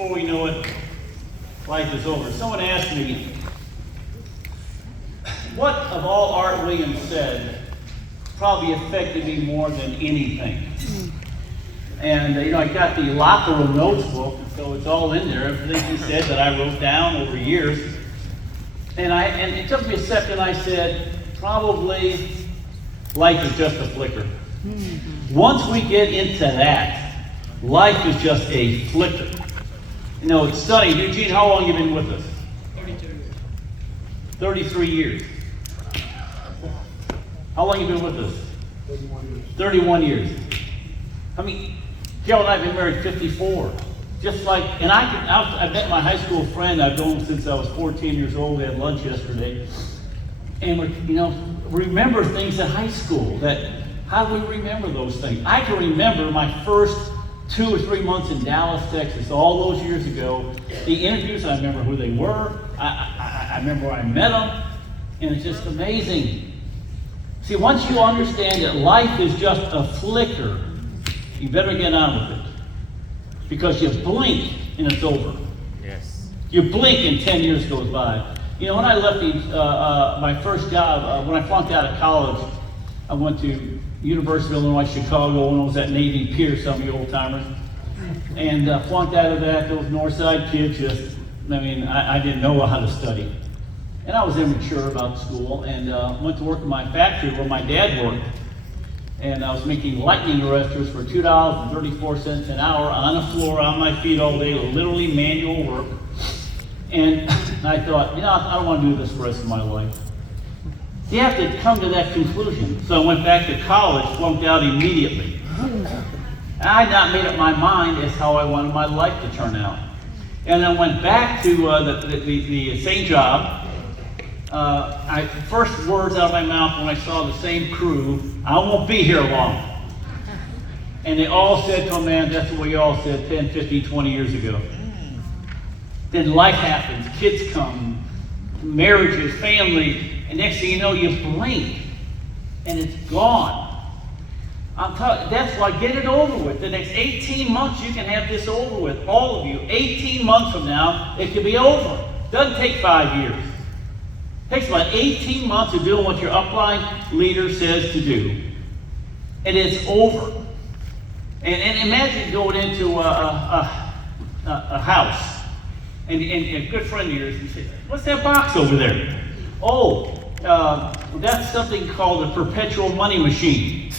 Before we know it, life is over. Someone asked me, what of all Art Williams said probably affected me more than anything? And I got the locker room notes book, so it's all in there, everything he said that I wrote down over years. And it took me a second. I said, probably life is just a flicker. Once we get into that, life is just a flicker. It's funny. Eugene, how long have you been with us? 32 years. 33 years. How long have you been with us? 31 years. 31 years. Carol and I have been married 54. Just like, and I met my high school friend I've known since I was 14 years old. We had lunch yesterday. And remember things in high school. How do we remember those things? I can remember my first 2 or 3 months in Dallas, Texas, all those years ago. The interviews, I remember who they were. I remember where I met them. And it's just amazing. See, once you understand that life is just a flicker, you better get on with it. Because you blink and it's over. Yes. You blink and 10 years goes by. When I left my first job, when I flunked out of college, I went to University of Illinois, Chicago, when I was at Navy Pier, some of you old timers. And flunked out of that. Those Northside kids I didn't know how to study. And I was immature about school and went to work in my factory where my dad worked. And I was making lightning arresters for $2.34 an hour on the floor, on my feet all day, literally manual work. And I thought, I don't want to do this for the rest of my life. You have to come to that conclusion. So I went back to college, flunked out immediately. And I had not made up my mind as how I wanted my life to turn out. And I went back to the same job. First words out of my mouth when I saw the same crew, I won't be here long. And they all said, oh man, that's what we all said 10, 15, 20 years ago. Then life happens, kids come, marriages, family, and next thing you know, you blink, and it's gone. I'm telling you, that's why get it over with. The next 18 months, you can have this over with, all of you. 18 months from now, it could be over. Doesn't take 5 years. It takes about 18 months of doing what your upline leader says to do. And it's over. And imagine going into a house, and a good friend of yours, you say, what's that box over there? Oh, that's something called a perpetual money machine.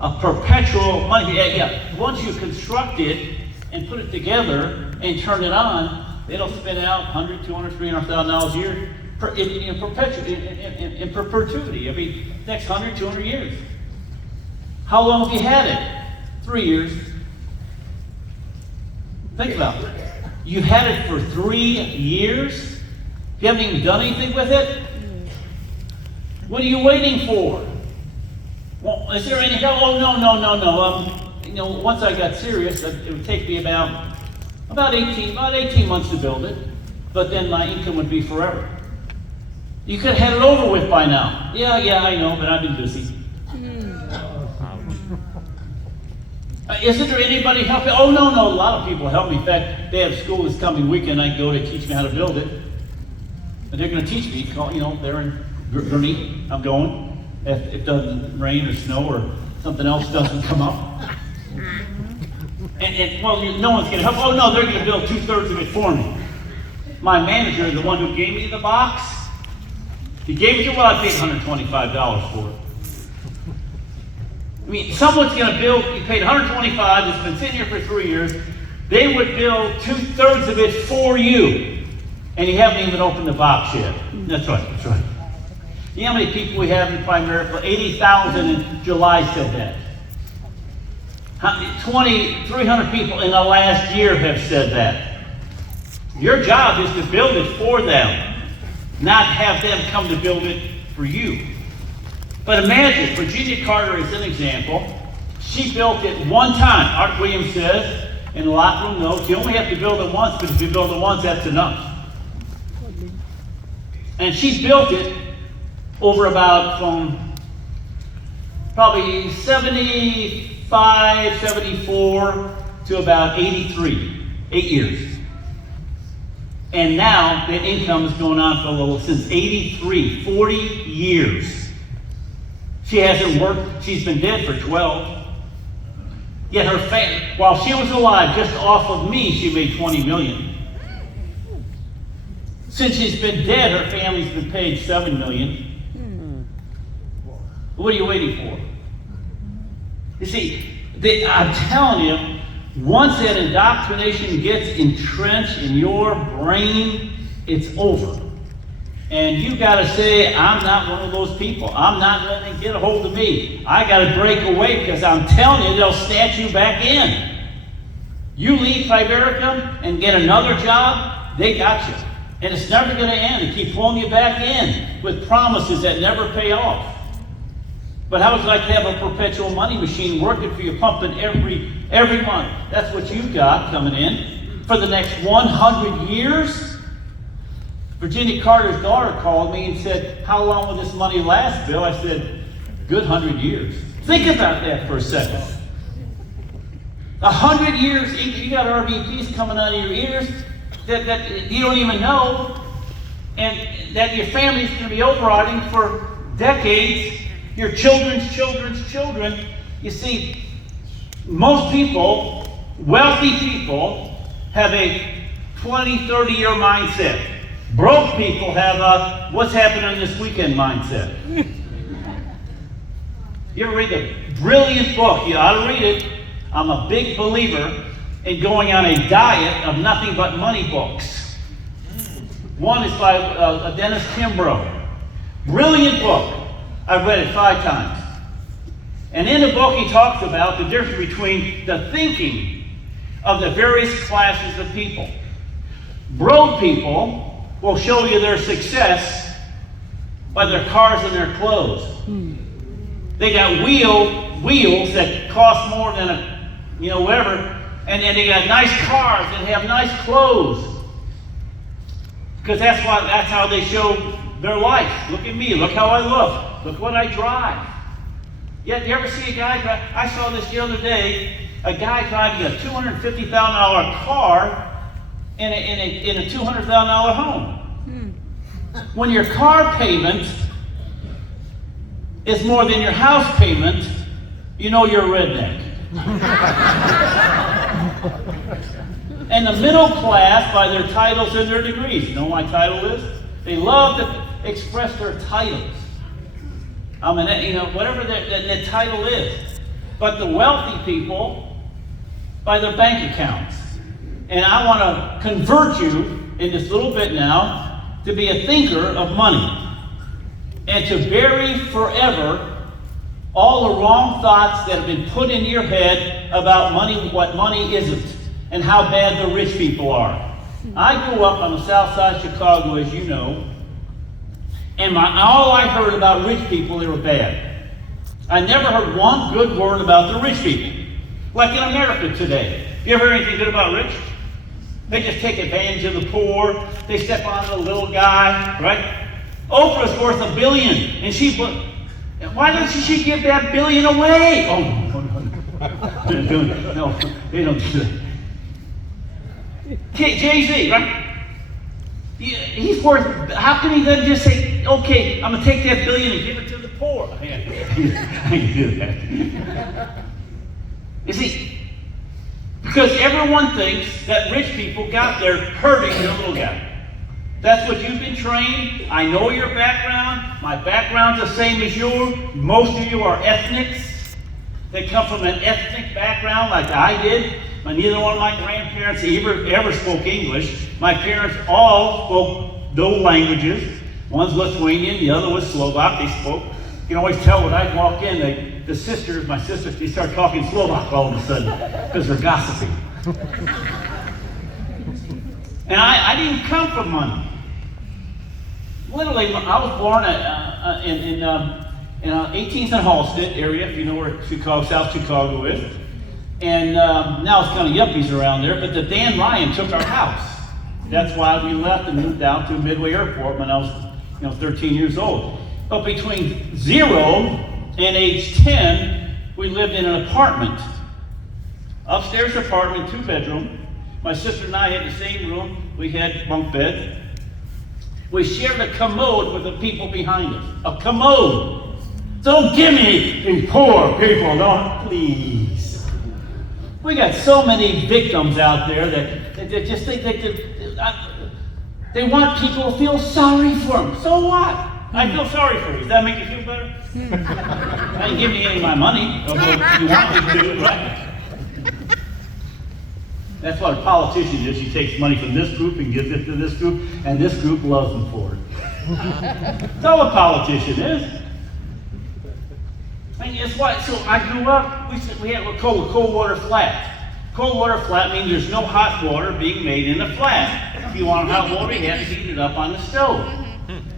A perpetual money, yeah. Once you construct it and put it together and turn it on, it'll spin out $100,000, $200,000, $300,000 a year in perpetuity. Next 100, 200 years. How long have you had it? 3 years. Think about it. You had it for 3 years? You haven't even done anything with it? What are you waiting for? Well, is there any help? Oh, no. Once I got serious, it would take me about 18 months to build it, but then my income would be forever. You could have had it over with by now. Yeah, I know, but I've been busy. Isn't there anybody helping? Oh, no, a lot of people help me. In fact, they have school this coming weekend. I go to teach me how to build it. And they're going to teach me, they're in Gurney. I'm going. If it doesn't rain or snow or something else doesn't come up. And no one's going to help. Oh, no, they're going to build 2/3 of it for me. My manager, the one who gave me the box, he gave it to I paid $125 for it. Someone's going to build, you paid $125, it's been sitting here for 3 years, they would build 2/3 of it for you. And you haven't even opened the box yet. That's right. You know how many people we have in Primerica? 80,000 in July said that. 300 people in the last year have said that. Your job is to build it for them, not have them come to build it for you. But imagine, Virginia Carter is an example. She built it one time. Art Williams says in the locker room notes, you only have to build it once, but if you build it once, that's enough. And she built it over about from probably 75, 74 to about 83. 8 years. And now that income is going on for a little, since 83, 40 years. She hasn't worked, she's been dead for 12. Yet her family, while she was alive, just off of me, she made 20 million. Since she's been dead, her family's been paid 7 million. What are you waiting for? You see, I'm telling you, once that indoctrination gets entrenched in your brain, it's over. And you got to say, I'm not one of those people. I'm not letting it get a hold of me. I got to break away, because I'm telling you, they'll snatch you back in. You leave Fibericum and get another job, they got you. And it's never going to end. They keep pulling you back in with promises that never pay off. But how would you like to have a perpetual money machine working for you, pumping every month? That's what you've got coming in for the next 100 years. Virginia Carter's daughter called me and said, how long will this money last, Bill? I said, good 100 years. Think about that for a second. 100 years, you got RVPs coming out of your ears that you don't even know, and that your family's going to be overriding for decades. Your children's children's children. You see, most people, wealthy people, have a 20, 30-year mindset. Broke people have a what's happening this weekend mindset. You ever read the brilliant book? You ought to read it. I'm a big believer in going on a diet of nothing but money books. One is by Dennis Kimbrough. Brilliant book. I've read it 5 times. And in the book he talks about the difference between the thinking of the various classes of people. Broke people will show you their success by their cars and their clothes. They got wheels that cost more than whatever, and then they got nice cars and have nice clothes. Because that's how they show their life. Look at me, look how I look. Look what I drive. Yet, you ever see a guy drive? I saw this the other day, a guy driving a $250,000 car in a $200,000 home. When your car payment is more than your house payment, you know you're a redneck. And the middle class, by their titles and their degrees, you know what my title is? They love to express their titles. Whatever their title is. But the wealthy people, by their bank accounts. And I want to convert you in this little bit now to be a thinker of money. And to bury forever all the wrong thoughts that have been put in your head about money, what money isn't, and how bad the rich people are. I grew up on the south side of Chicago, as you know. And all I heard about rich people, they were bad. I never heard one good word about the rich people. Like in America today. You ever heard anything good about rich? They just take advantage of the poor. They step on the little guy, right? Oprah's worth $1 billion. And why doesn't she give that $1 billion away? Oh, no, they don't do that. Jay-Z, right? He's worth, how can he then just say, okay, I'm going to take that $1 billion and give it to the poor? I can do that. You see, because everyone thinks that rich people got there hurting the little guy. That's what you've been trained. I know your background. My background's the same as yours. Most of you are ethnics. They come from an ethnic background like I did. Neither one of my grandparents ever spoke English. My parents all spoke those languages. One's Lithuanian, the other was Slovak. They spoke. You can always tell when I walk in, my sisters, they start talking Slovak all of a sudden because they're gossiping. And I didn't come from money. Literally, I was born in 18th and Halstead area, if you know where South Chicago is. And now it's kind of yuppies around there, but the Dan Ryan took our house. That's why we left and moved down to Midway Airport when I was 13 years old. But between 0 and age 10, we lived in an apartment. Upstairs apartment, 2-bedroom. My sister and I had the same room. We had bunk beds. We shared a commode with the people behind us. A commode. Don't give me these poor people, don't, please. We got so many victims out there that they just think they want people to feel sorry for them. So what? I feel sorry for you. Does that make you feel better? I didn't give you any of my money, although you want me to, right? That's what a politician is. She takes money from this group and gives it to this group, and this group loves them for it. That's all a politician is. And it's why, so I grew up, we had what's called a cold water flat. Cold water flat means there's no hot water being made in a flat. If you want hot water, you have to heat it up on the stove.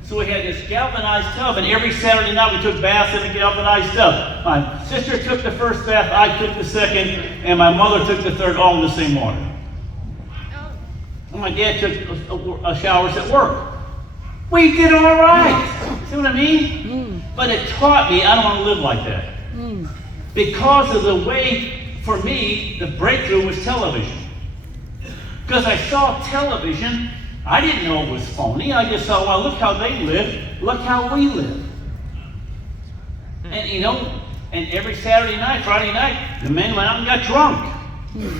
So we had this galvanized tub, and every Saturday night we took baths in a galvanized tub. My sister took the first bath, I took the second, and my mother took the third, all in the same water. And my dad took showers at work. We did all right. See what I mean? But it taught me I don't want to live like that. Because of the way, for me, the breakthrough was television. Because I saw television, I didn't know it was phony. I just saw, well, look how they live. Look how we live. And and every Saturday night, Friday night, the men went out and got drunk.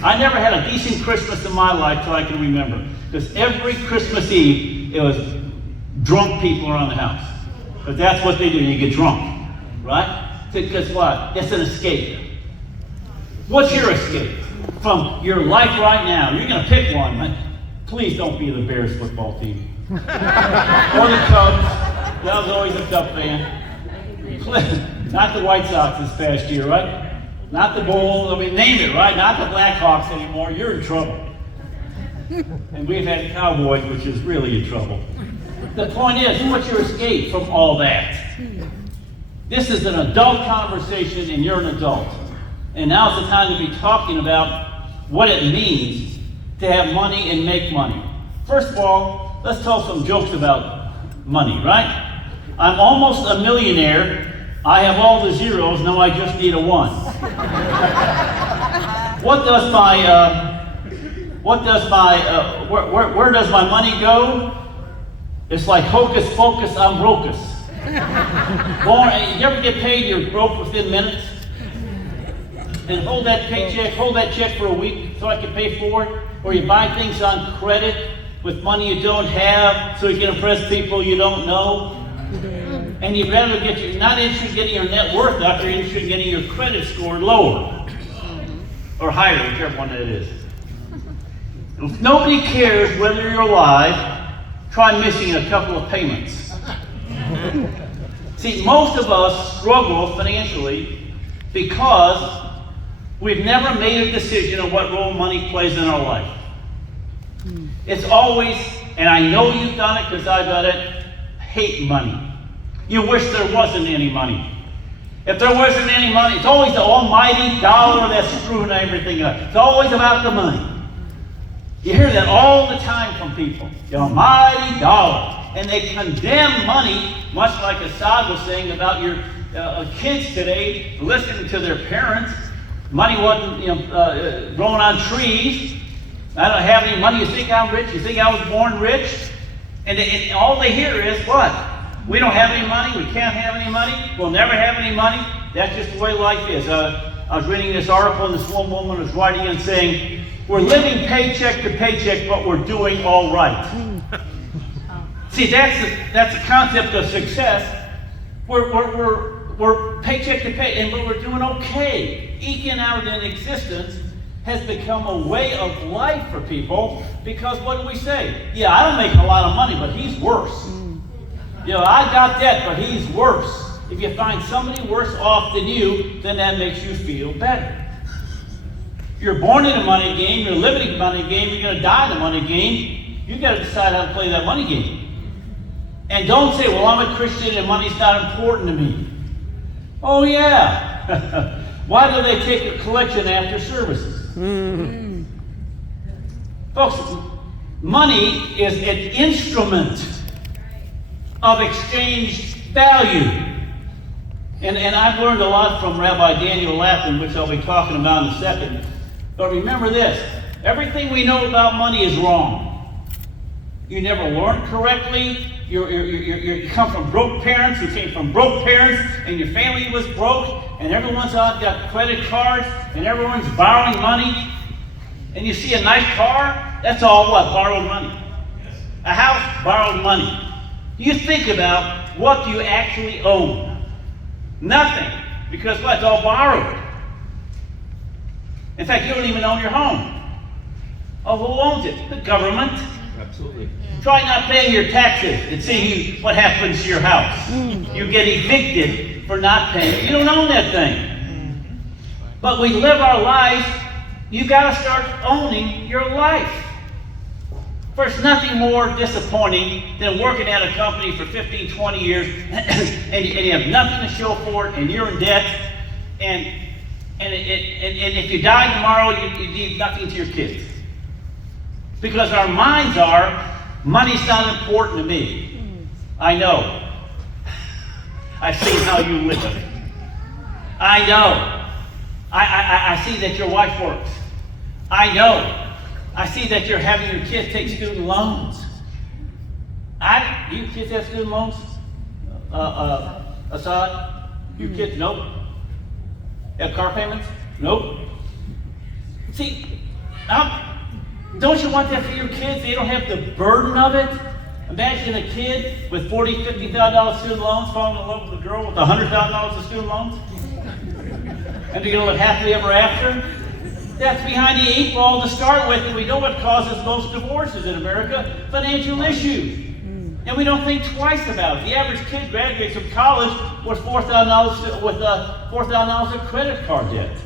I never had a decent Christmas in my life till I can remember. Because every Christmas Eve, it was drunk people around the house. But that's what they do, you get drunk. Right? Because what? It's an escape. What's your escape from your life right now? You're going to pick one. Right? Please don't be the Bears football team. Or the Cubs. I was always a Cub fan. Not the White Sox this past year, right? Not the Bulls. I mean, name it, right? Not the Blackhawks anymore. You're in trouble. And we've had Cowboys, which is really in trouble. The point is, what's your escape from all that? This is an adult conversation, and you're an adult. And now's the time to be talking about what it means to have money and make money. First of all, let's tell some jokes about money, right? I'm almost a millionaire. I have all the zeros, now I just need a one. Where does my money go? It's like hocus pocus, I'm brocus. You ever get paid, you're broke within minutes? And hold that check for a week so I can pay for it? Or you buy things on credit with money you don't have so you can impress people you don't know? And you'd rather you're not interested in getting your net worth up, you're interested in getting your credit score lower. Or higher, whichever one that is. If nobody cares whether you're alive, try missing a couple of payments. See, most of us struggle financially because we've never made a decision of what role money plays in our life. It's always, and I know you've done it because I've done it, hate money. You wish there wasn't any money. If there wasn't any money, it's always the almighty dollar that's screwing everything up. It's always about the money. You hear that all the time from people. The almighty dollar. And they condemn money, much like Assad was saying about your kids today listening to their parents. Money wasn't growing on trees. I don't have any money. You think I'm rich? You think I was born rich? And all they hear is what? We don't have any money. We can't have any money. We'll never have any money. That's just the way life is. I was reading this article, and this one woman was writing and saying, we're living paycheck to paycheck, but we're doing all right. See, that's the concept of success. We're paycheck to pay, but we're doing okay. Eking out an existence has become a way of life for people because what do we say? Yeah, I don't make a lot of money, but he's worse. I got debt, but he's worse. If you find somebody worse off than you, then that makes you feel better. You're born in a money game, you're living in a money game, you're going to die in a money game. You've got to decide how to play that money game. And don't say, well, I'm a Christian and money's not important to me. Oh, yeah. Why do they take a collection after services? Folks, money is an instrument of exchange value. And I've learned a lot from Rabbi Daniel Lapin, which I'll be talking about in a second. But remember this, Everything we know about money is wrong. You never learned correctly. You come from broke parents who came from broke parents, and your family was broke, and everyone's got credit cards, and everyone's borrowing money. And you see a nice car, that's all what? Borrowed money. A house, borrowed money. You think about what you actually own. Nothing. Because what? It's all borrowed. In fact, you don't even own your home. Oh, who owns it? The government. Absolutely. Try not paying your taxes and see what happens to your house. You get evicted for not paying. You don't own that thing. But we live our lives, you got to start owning your life. There's nothing more disappointing than working at a company for 15, 20 years and you have nothing to show for it, and you're in debt, and if you die tomorrow, you leave nothing to your kids. Because our minds are, money's not important to me. I know. I've seen how you live. I know. I see that your wife works. I know. I see that you're having your kids take student loans. You kids have student loans? Assad? You kids? Nope. Have car payments? Nope. See, don't you want that for your kids? They don't have the burden of it. Imagine a kid with $40,000, $50,000 student loans falling in love with a girl with $100,000 of student loans, and they're going to live happily ever after. That's behind the 8 ball to start with, and we know what causes most divorces in America: financial issues. And we don't think twice about it. The average kid graduates from college with $4,000 of credit card debt.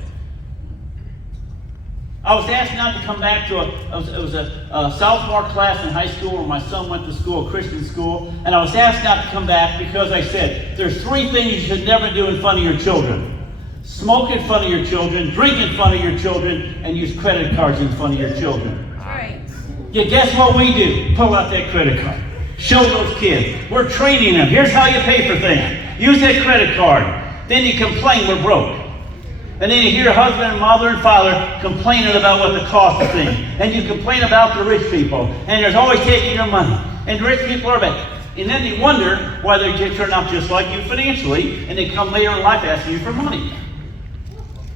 I was asked not to come back to it was a sophomore class in high school where my son went to school, a Christian school, and I was asked not to come back because I said, there's 3 things you should never do in front of your children. Smoke in front of your children, drink in front of your children, and use credit cards in front of your children. Right. Yeah, guess what we do? Pull out that credit card. Show those kids. We're training them. Here's how you pay for things. Use that credit card. Then you complain we're broke. And then you hear husband and mother and father complaining about what the cost of things. And you complain about the rich people. And there's always taking your money. And rich people are bad. And then they wonder why they turn out just like you financially. And they come later in life asking you for money.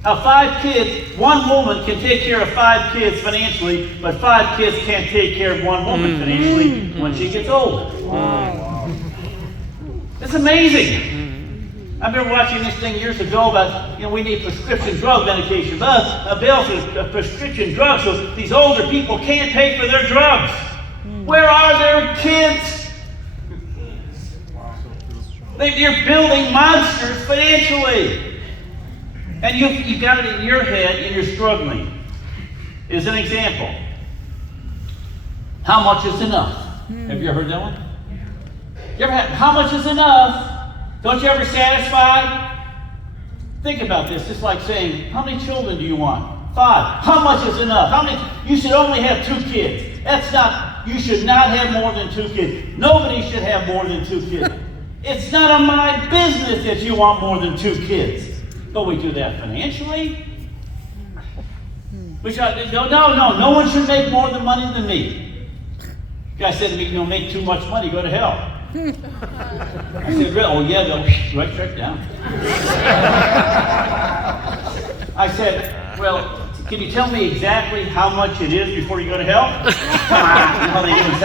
Now 5 kids, 1 woman can take care of 5 kids financially, but 5 kids can't take care of 1 woman financially when she gets older. Wow. It's amazing. I remember watching this thing years ago about, we need prescription drug medication, a bill for prescription drugs, so these older people can't pay for their drugs. Where are their kids? You're building monsters financially. And you've got it in your head and you're struggling. As an example, how much is enough? Have you ever heard that one? You ever had, how much is enough? Don't you ever satisfied? Think about this. It's like saying, how many children do you want? 5. How much is enough? You should only have 2 kids. You should not have more than 2 kids. Nobody should have more than 2 kids. It's none of my business that you want more than 2 kids. But we do that financially. No one should make more than money than me. The guy said to me, make too much money, go to hell. I said, really? Oh yeah, they'll write check down. I said, well, can you tell me exactly how much it is before you go to hell? Come on, they do in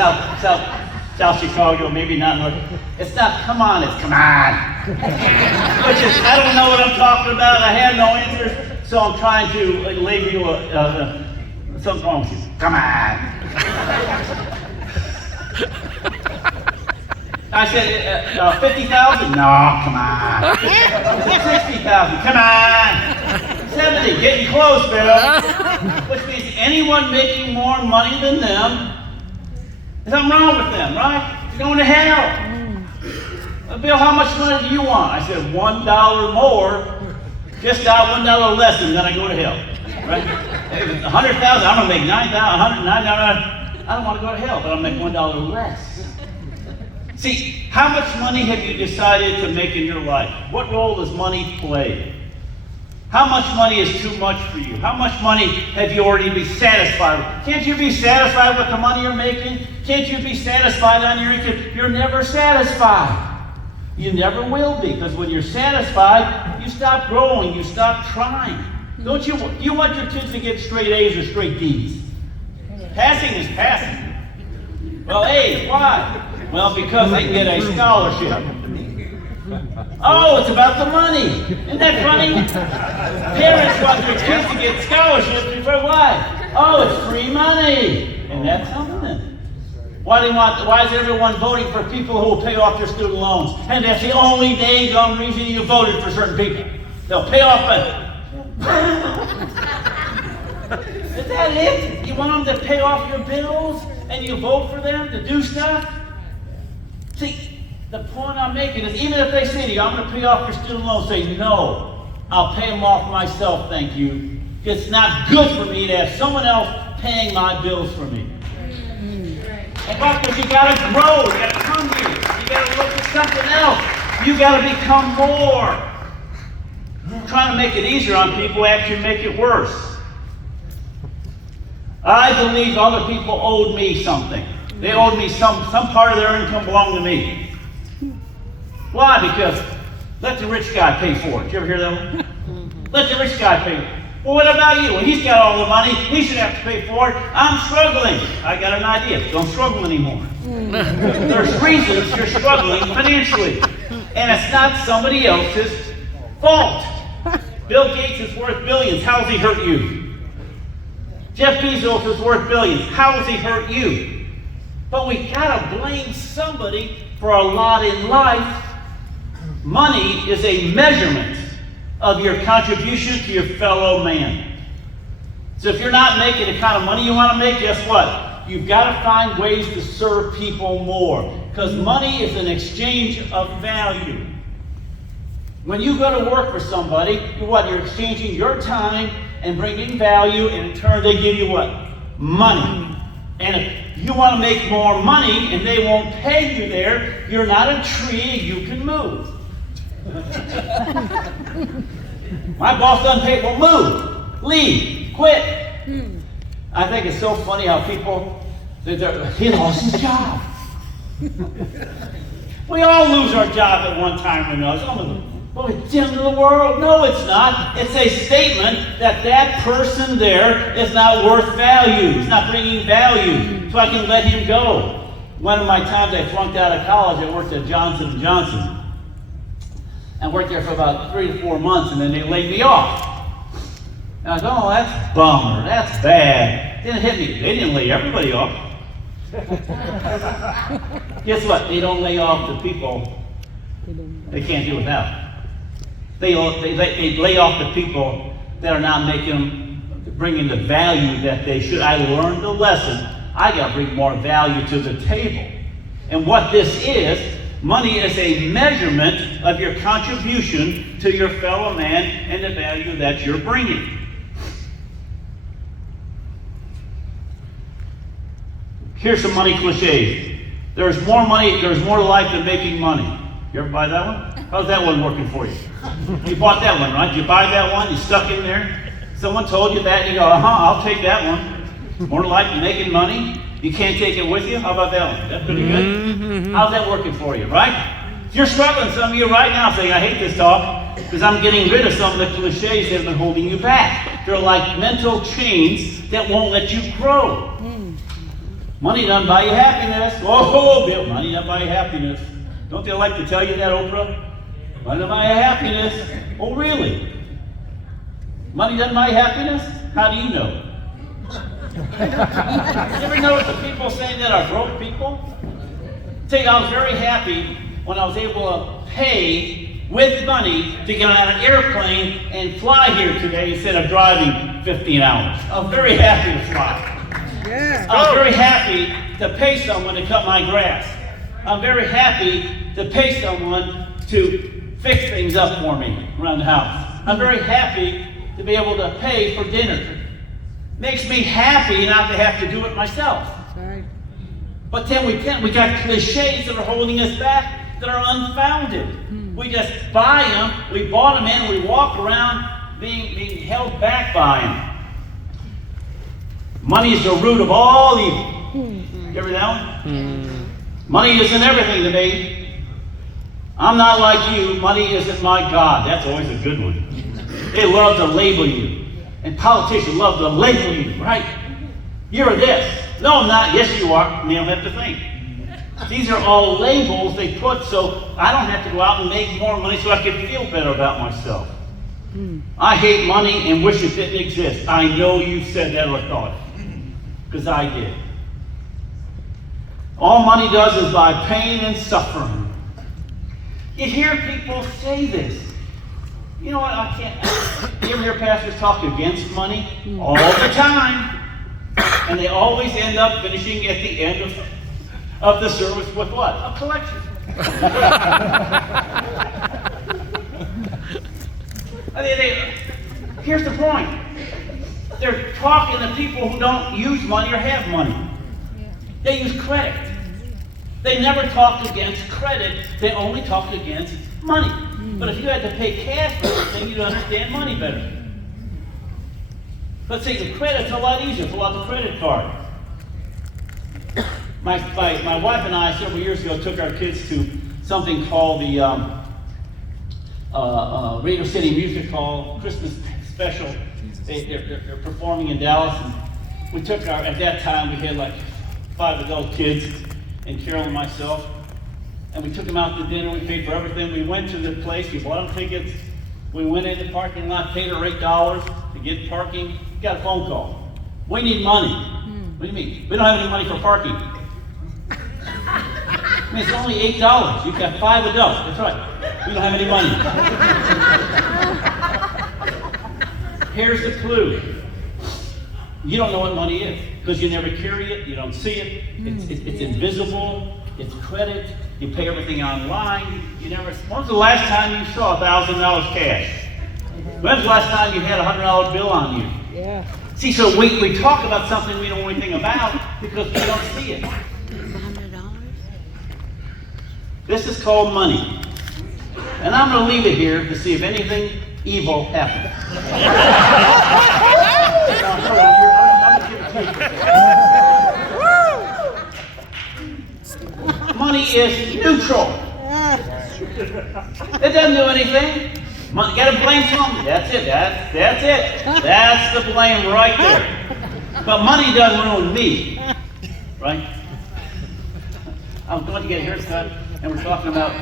South Chicago, maybe not North. It's not come on, it's come on. Which is, I don't know what I'm talking about. I have no answers, so I'm trying to label you something wrong with you. Come on. I said 50,000. No, come on. I said 60,000. Come on. 70. Getting close, Bill. Which means anyone making more money than them, there's something wrong with them, right? You're going to hell. Bill, how much money do you want? I said $1 more, just $1 less, and then I go to hell. Right? If it's 100,000, I'm going to make 9,000, 109,000. I don't want to go to hell, but I'll make $1 less. See, how much money have you decided to make in your life? What role does money play? How much money is too much for you? How much money have you already been satisfied with? Can't you be satisfied with the money you're making? Can't you be satisfied on your income? You're never satisfied. You never will be, because when you're satisfied, you stop growing, you stop trying. Don't you? You want your kids to get straight A's or straight D's? Passing is passing. Well, A's, why? Well, because they can get a scholarship. Oh, it's about the money. Isn't that funny? Parents want their kids to get scholarships before why? Oh, it's free money. And that's something. Why is everyone voting for people who will pay off their student loans? And that's the only dang reason you voted for certain people. They'll pay off it. Is that it? You want them to pay off your bills and you vote for them to do stuff? See, the point I'm making is even if they say to you, I'm going to pay off your student loans, say, no, I'll pay them off myself, thank you. It's not good for me to have someone else paying my bills for me. And because you got to grow, you got to come here, you got to look at something else. You got to become more. Trying to make it easier on people actually make it worse. I believe other people owed me something. They owed me some part of their income belonged to me. Why? Because let the rich guy pay for it. Did you ever hear that one? Let the rich guy pay for it. Well, what about you? Well, he's got all the money. He should have to pay for it. I'm struggling. I got an idea. Don't struggle anymore. There's reasons you're struggling financially. And it's not somebody else's fault. Bill Gates is worth billions. How has he hurt you? Jeff Bezos is worth billions. How has he hurt you? But we gotta blame somebody for a lot in life. Money is a measurement of your contribution to your fellow man. So if you're not making the kind of money you want to make, guess what? You've got to find ways to serve people more. Because money is an exchange of value. When you go to work for somebody, you're exchanging your time and bringing value, and in turn they give you what? Money. And if you want to make more money and they won't pay you there, you're not a tree, you can move. My boss doesn't pay, well move, leave, quit. I think it's so funny how people, he lost his job. We all lose our job at one time or another. Well, it's the end of the world. No, it's not. It's a statement that that person there is not worth value. He's not bringing value. So I can let him go. One of my times I flunked out of college, I worked at Johnson & Johnson. I worked there for about 3 to 4 months, and then they laid me off. And I was, oh, that's a bummer. That's bad. Didn't hit me. They didn't lay everybody off. Guess what? They don't lay off the people they can't do without. They lay off the people that are not bringing the value that they should. I learned the lesson. I got to bring more value to the table. And what this is, money is a measurement of your contribution to your fellow man and the value that you're bringing. Here's some money cliches. There's more money, there's more to life than making money. You ever buy that one? How's that one working for you? You bought that one, right? You buy that one, you stuck in there. Someone told you that, and you go, I'll take that one. More to life than making money. You can't take it with you? How about that one? That's pretty good. How's that working for you, right? If you're struggling, some of you right now saying, I hate this talk, because I'm getting rid of some of the cliches that have been holding you back. They're like mental chains that won't let you grow. Money doesn't buy you happiness. Oh, Bill, money doesn't buy you happiness. Don't they like to tell you that, Oprah? Money doesn't buy you happiness. Oh, really? Money doesn't buy you happiness? How do you know? You ever notice the people saying that are broke people? I was very happy when I was able to pay with money to get on an airplane and fly here today instead of driving 15 hours. I was very happy to fly. Yeah. I was very happy to pay someone to cut my grass. I'm very happy to pay someone to fix things up for me around the house. I'm very happy to be able to pay for dinner. Makes me happy not to have to do it myself. That's right. But then we got cliches that are holding us back that are unfounded. We just buy them, we bought them in, we walk around being held back by him. Money is the root of all evil. You ever that one? Money isn't everything to me. I'm not like you. Money isn't my God. That's always a good one. They love to label you. And politicians love to label you, right? You're this. No, I'm not. Yes, you are. And they don't have to think. These are all labels they put so I don't have to go out and make more money so I can feel better about myself. I hate money and wish it didn't exist. I know you said that or thought it. Because I did. All money does is buy pain and suffering. You hear people say this. You know what? I can't. You ever hear pastors talk against money? All the time. And they always end up finishing at the end of the service with what? A collection. Here's the point. They're talking to people who don't use money or have money. They use credit. They never talked against credit. They only talked against money. But if you had to pay cash for everything, you'd understand money better. Let's say the credit's a lot easier. Pull out the credit card. My wife and I, several years ago, took our kids to something called the Radio City Music Hall Christmas Special. They're performing in Dallas. And we took at that time, we had like 5 adult kids, and Carol and myself. And we took them out to dinner. We paid for everything. We went to the place. We bought them tickets. We went in the parking lot, paid our $8 to get parking. Got a phone call. We need money. What do you mean? We don't have any money for parking. I mean, it's only $8. You've got 5 adults. That's right. We don't have any money. Here's the clue. You don't know what money is because you never carry it. You don't see it. It's invisible. It's credit. You pay everything online. When's the last time you saw $1,000 cash? When's the last time you had a $100 bill on you? Yeah. See, so we talk about something we don't know anything about because we don't see it. $100? This is called money. And I'm going to leave it here to see if anything evil happens. Money is neutral. It doesn't do anything. You got to blame something. That's it. That's it. That's the blame right there. But money doesn't ruin me, right? I was going to get a haircut, and we're talking about.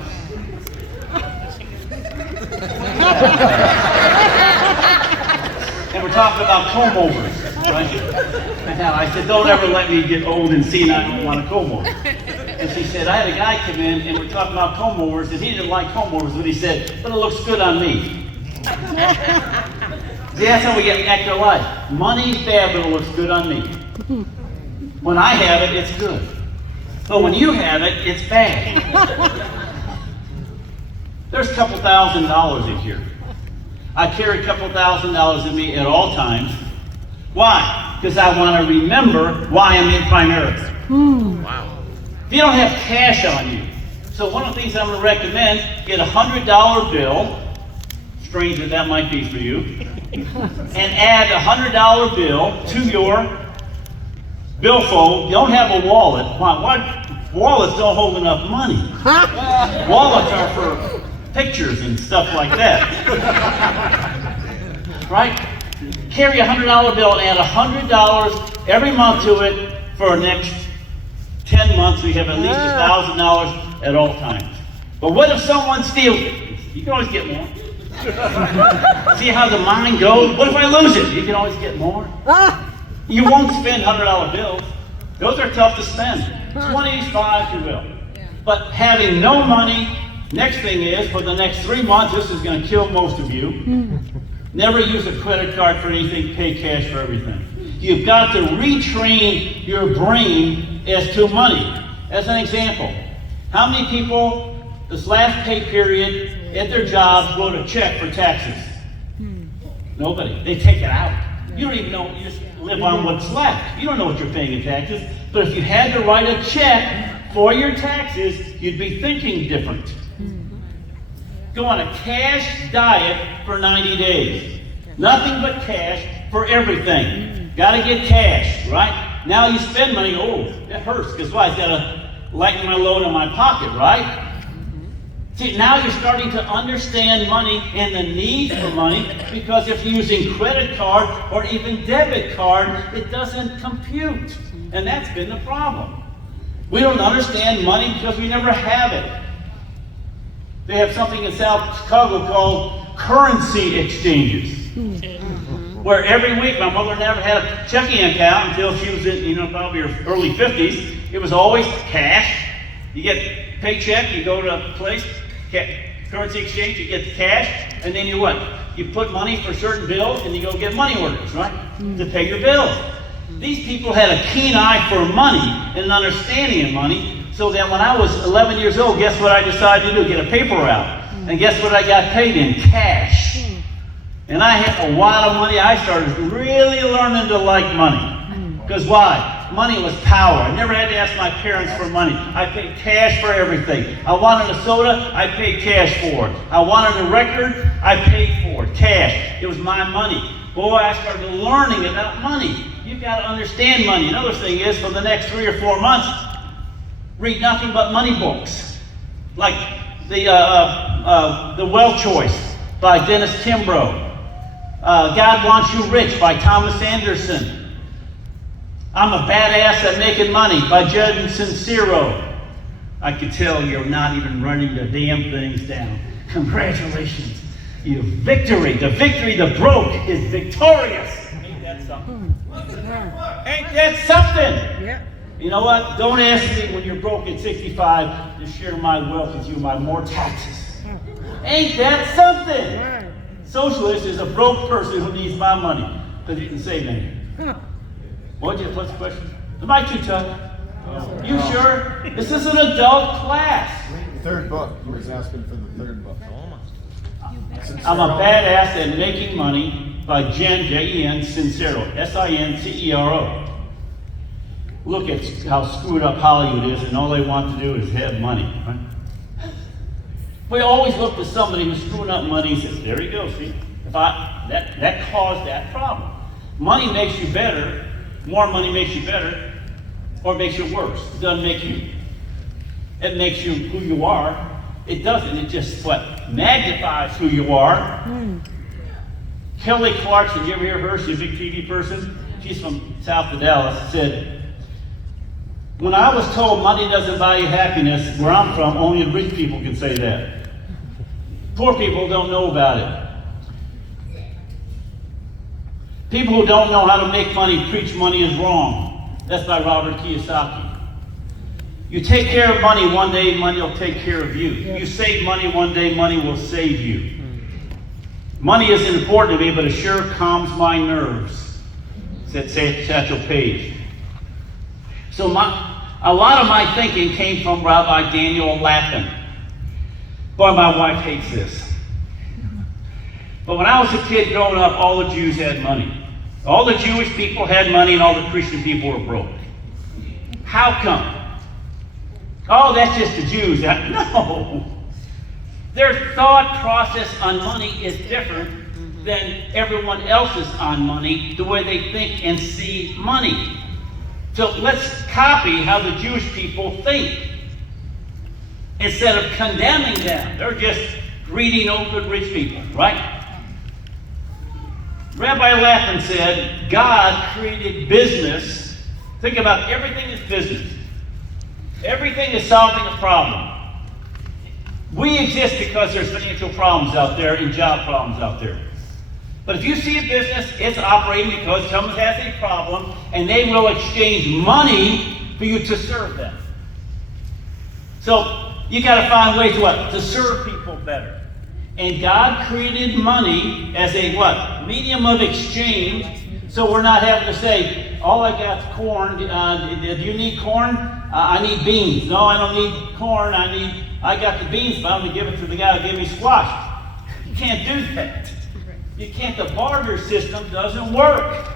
And we're talking about comb overs, right? And I said, don't ever let me get old and see I don't want a comb over. And she said, I had a guy come in and we're talking about comb overs, and he didn't like comb overs, but he said, but it looks good on me. See, that's how we get act our life. Money's bad, but it looks good on me. When I have it, it's good. But when you have it, it's bad. There's a couple $1,000s in here. I carry a couple $1,000s in me at all times. Why? Because I want to remember why I'm in Primerica. Wow. If you don't have cash on you, so one of the things I'm going to recommend, get a $100 bill, strange that might be for you, and add a $100 bill to your billfold. Don't have a wallet. Why? Wallets don't hold enough money. Wallets are for pictures and stuff like that. Right? Carry a $100 bill and add $100 every month to it for the next 10 months. So you have at least $1,000 at all times. But what if someone steals it? You can always get more. See how the mind goes? What if I lose it? You can always get more. You won't spend $100 bills. Those are tough to spend. 20s, 5s, you will. But having no money, next thing is, for the next 3 months, this is going to kill most of you. Never use a credit card for anything, pay cash for everything. You've got to retrain your brain as to money. As an example, how many people this last pay period at their jobs wrote a check for taxes? Nobody. They take it out. You don't even know, you just live on what's left. You don't know what you're paying in taxes. But if you had to write a check for your taxes, you'd be thinking different. Go on a cash diet for 90 days. Nothing but cash for everything. Got to get cash, right? Now you spend money, oh, that hurts, because why? It's got to lighten my load in my pocket, right? See, now you're starting to understand money and the need for money, because if you're using credit card or even debit card, it doesn't compute. And that's been the problem. We don't understand money because we never have it. They have something in South Chicago called currency exchanges, where every week, my mother never had a checking account until she was in, probably her early 50s. It was always cash. You get paycheck, you go to a place, currency exchange, you get the cash, and then you what? You put money for certain bills, and you go get money orders, right? To pay your bills. These people had a keen eye for money and an understanding of money, so that when I was 11 years old, guess what I decided to do? Get a paper route. And guess what I got paid in? Cash. And I had a lot of money. I started really learning to like money. Because why? Money was power. I never had to ask my parents for money. I paid cash for everything. I wanted a soda, I paid cash for it. I wanted a record, I paid for it. Cash. It was my money. Boy, I started learning about money. You've got to understand money. Another thing is, for the next 3 or 4 months, read nothing but money books. Like the Wealth Choice by Dennis Kimbrough. God Wants You Rich by Thomas Anderson. I'm a Badass at Making Money by Jed Sincero. I could tell you're not even running the damn things down. Congratulations. You victory. The victory, the broke, is victorious. Ain't that something? Ain't that something? Yeah. You know what? Don't ask me when you're broke at 65 to share my wealth with you by more taxes. Ain't that something? Socialist is a broke person who needs my money because he can save anything. What's the question? Am I too tough? You sure? This is an adult class. Third book. He was asking for the third book. I'm a Badass at Making Money by Jen Sincero. Sincero. Look at how screwed up Hollywood is, and all they want to do is have money. Right? We always look to somebody who's screwing up money and says, there you go, see? That caused that problem. Money makes you better. More money makes you better, or makes you worse. It doesn't make you. It makes you who you are. It doesn't. It just magnifies who you are. Kelly Clarkson, you ever hear her? She's a big TV person. She's from south of Dallas. Said, when I was told money doesn't buy you happiness, where I'm from, only the rich people can say that. Poor people don't know about it. People who don't know how to make money preach money is wrong. That's by Robert Kiyosaki. You take care of money one day, money will take care of you. You save money one day, money will save you. Money isn't important to me, but it sure calms my nerves, said Satchel Paige. So a lot of my thinking came from Rabbi Daniel Lapin. Boy, my wife hates this. But when I was a kid growing up, all the Jews had money. All the Jewish people had money and all the Christian people were broke. How come? Oh, that's just the Jews. No. Their thought process on money is different than everyone else's on money, the way they think and see money. So let's copy how the Jewish people think. Instead of condemning them, they're just greedy, no good rich people, right? Rabbi Lapin said, God created business. Think about everything is business. Everything is solving a problem. We exist because there's financial problems out there and job problems out there. But if you see a business, it's operating because someone has a problem and they will exchange money for you to serve them. So you got to find ways to what? To serve people better. And God created money as a what? Medium of exchange. So we're not having to say, all I got is corn. Do you need corn? I need beans. No, I don't need corn. I got the beans, but I'm going to give it to the guy who gave me squash. You can't do that. You can't. The barter system doesn't work.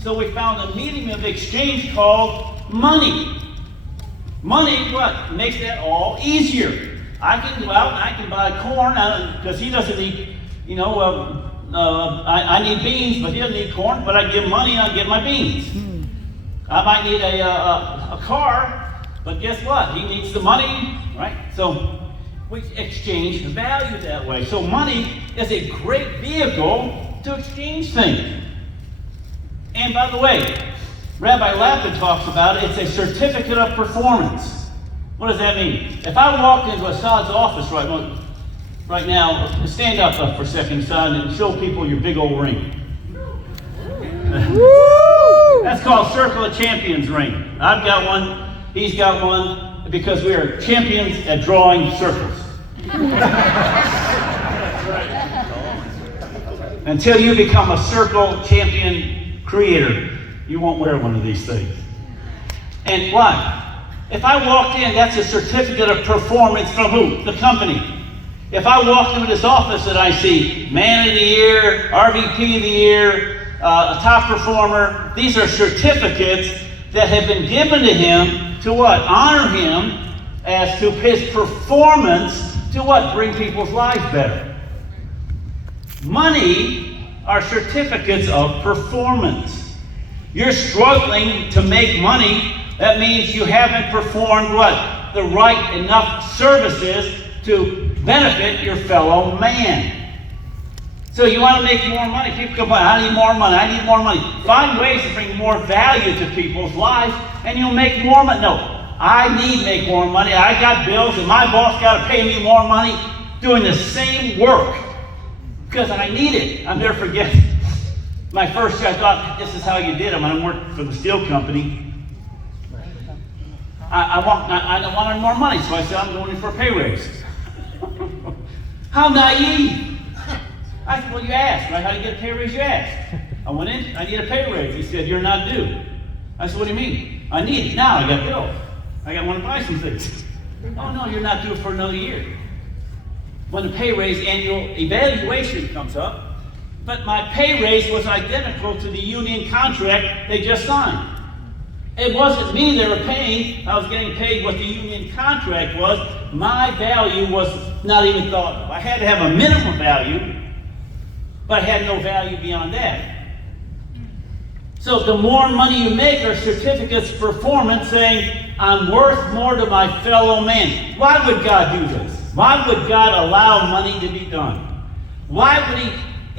So we found a medium of exchange called money. Money, what? Makes that all easier. I can go out and I can buy corn because he doesn't eat, I need beans, but he doesn't need corn, but I give money and I get my beans. I might need a car, but guess what? He needs the money, right? So we exchange value that way. So money is a great vehicle to exchange things. And by the way, Rabbi Lapin talks about it, it's a certificate of performance. What does that mean? If I walked into Assad's office right now, stand up for a second, Assad, and show people your big old ring. That's called Circle of Champions ring. I've got one, he's got one, because we are champions at drawing circles. Until you become a circle champion creator, you won't wear one of these things. And why? If I walked in, that's a certificate of performance from who? The company. If I walked into this office and I see Man of the Year, RVP of the Year, a top performer, these are certificates that have been given to him to what? Honor him as to his performance to what? Bring people's lives better. Money are certificates of performance. You're struggling to make money. That means you haven't performed what? The right enough services to benefit your fellow man. So you want to make more money. People complain, I need more money, I need more money. Find ways to bring more value to people's lives and you'll make more money. No, I need to make more money. I got bills and my boss got to pay me more money doing the same work because I need it. I'll never forget my first year. I thought this is how you did it. When I worked for the steel company, I wanted more money, so I said I'm going in for a pay raise. How naive. I said, well, you asked, right? How do you get a pay raise? You asked. I went in, I need a pay raise. He said, you're not due. I said, what do you mean? I need it now. I got bills. I want to buy some things. Oh, no, you're not due for another year. When the pay raise annual evaluation comes up, but my pay raise was identical to the union contract they just signed. It wasn't me they were paying. I was getting paid what the union contract was. My value was not even thought of. I had to have a minimum value, but I had no value beyond that. So the more money you make are certificates of performance saying, I'm worth more to my fellow man. Why would God do this? Why would God allow money to be done? Why would he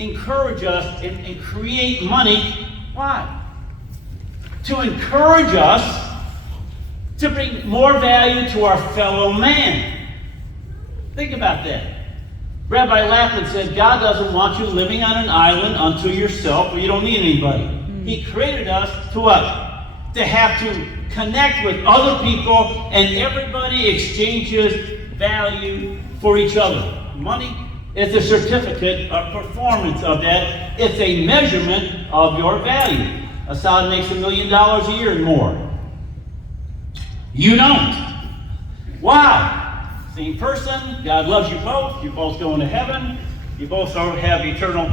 encourage us and create money? Why? To encourage us to bring more value to our fellow man. Think about that. Rabbi Lapin said, God doesn't want you living on an island unto yourself where you don't need anybody. He created us to what? To have to connect with other people and everybody exchanges value for each other. Money is a certificate of performance of that. It's a measurement of your value. Assad makes $1 million a year and more. You don't. Why? Same person. God loves you both. You're both going to heaven. You both have eternal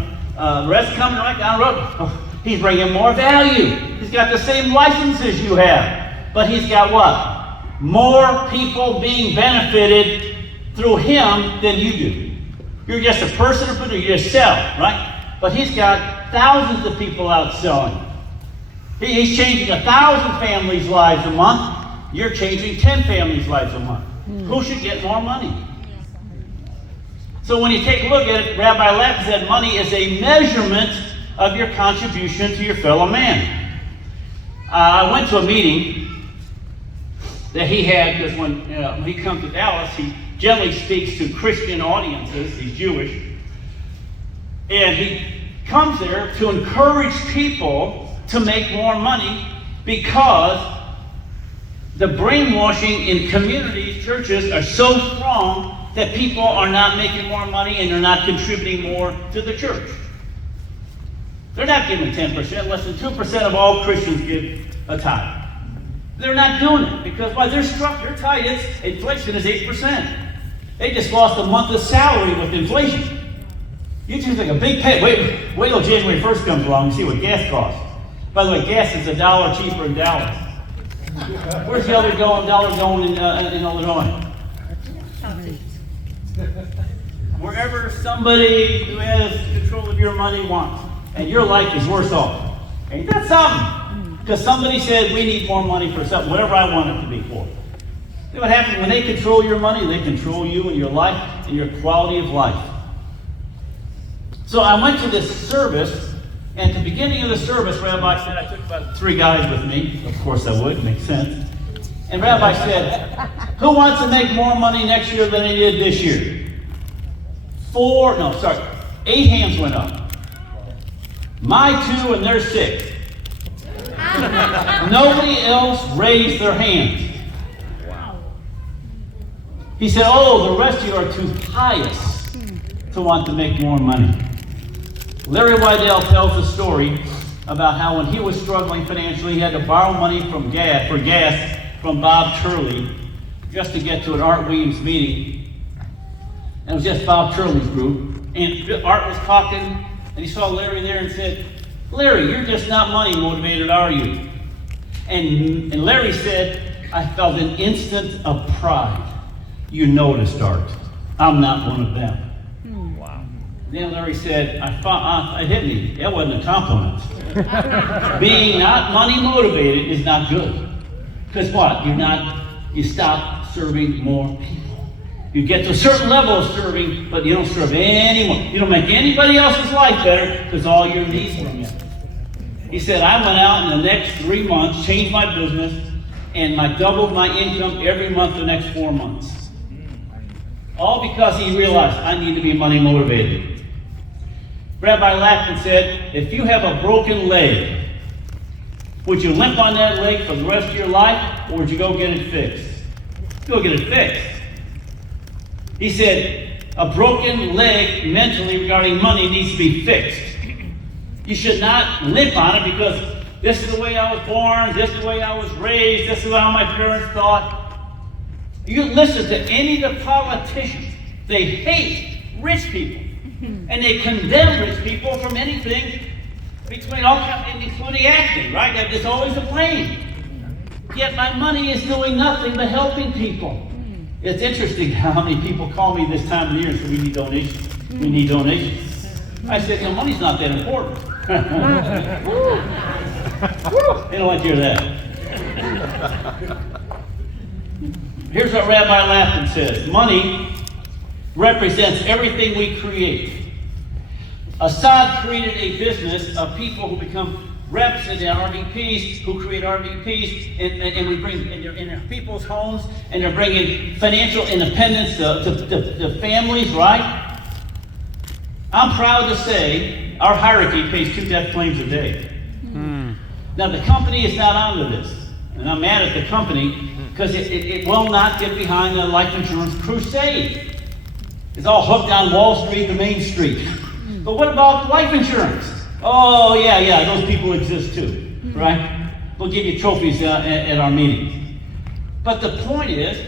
rest coming right down the road. Oh, he's bringing more value. He's got the same licenses you have. But he's got what? More people being benefited through him than you do. You're just a person or you just sell, right? But he's got thousands of people out selling. He's changing 1,000 families' lives a month. You're changing 10 families' lives a month. Who should get more money? So when you take a look at it, Rabbi Lapin said money is a measurement of your contribution to your fellow man. I went to a meeting that he had because when he comes to Dallas, he generally speaks to Christian audiences. He's Jewish. And he comes there to encourage people to make more money because the brainwashing in communities, churches, are so strong that people are not making more money and they're not contributing more to the church. They're not giving 10%. Less than 2% of all Christians give a tithe. They're not doing it because why? They're struck. Their tithe is, inflation is 8%. They just lost a month of salary with inflation. You just like a big pay. Wait till January 1st comes along and see what gas costs. By the way, gas is $1 cheaper in Dallas. Where's the other dollar going in Illinois? wherever somebody who has control of your money wants, and your life is worse off. Ain't that something? Because somebody said we need more money for something, whatever I want it to be for. See what happens when they control your money? They control you and your life and your quality of life. So I went to this service, and at the beginning of the service, Rabbi said, I took about 3 guys with me. Of course I would, makes sense. And Rabbi said, who wants to make more money next year than they did this year? 8 hands went up. My 2 and their 6. Nobody else raised their hands. He said, oh, the rest of you are too pious to want to make more money. Larry Wydell tells a story about how when he was struggling financially, he had to borrow money for gas from Bob Turley just to get to an Art Williams meeting. And it was just Bob Turley's group. And Art was talking, and he saw Larry there and said, Larry, you're just not money motivated, are you? And Larry said, I felt an instant of pride. You noticed, Art. I'm not one of them. Wow. Then Larry said, it hit me. That wasn't a compliment. Being not money motivated is not good. Because what? You stop serving more people. You get to a certain level of serving, but you don't serve anyone. You don't make anybody else's life better because all your needs were met. He said, I went out in the next 3 months, changed my business, and I doubled my income every month the next 4 months. All because he realized I need to be money motivated. Rabbi Lappin said, if you have a broken leg, would you limp on that leg for the rest of your life, or would you go get it fixed? Go get it fixed. He said, a broken leg mentally regarding money needs to be fixed. You should not limp on it because this is the way I was born, this is the way I was raised, this is how my parents thought. You listen to any of the politicians, they hate rich people. And they condemn rich people from anything between all kinds, including acting, right? It's always a blame. Yet my money is doing nothing but helping people. It's interesting how many people call me this time of the year and say, we need donations. We need donations. I said, money's not that important. They don't like to hear that. Here's what Rabbi Lappin says. Money represents everything we create. Assad created a business of people who become reps and RVPs, who create RVPs, and we bring in people's homes, and they're bringing financial independence to families, right? I'm proud to say our hierarchy pays 2 death claims a day. Now the company is not onto this, and I'm mad at the company because it will not get behind the life insurance crusade. It's all hooked on Wall Street to Main Street. But what about life insurance? Oh, yeah, those people exist too, right? We'll give you trophies at our meetings. But the point is,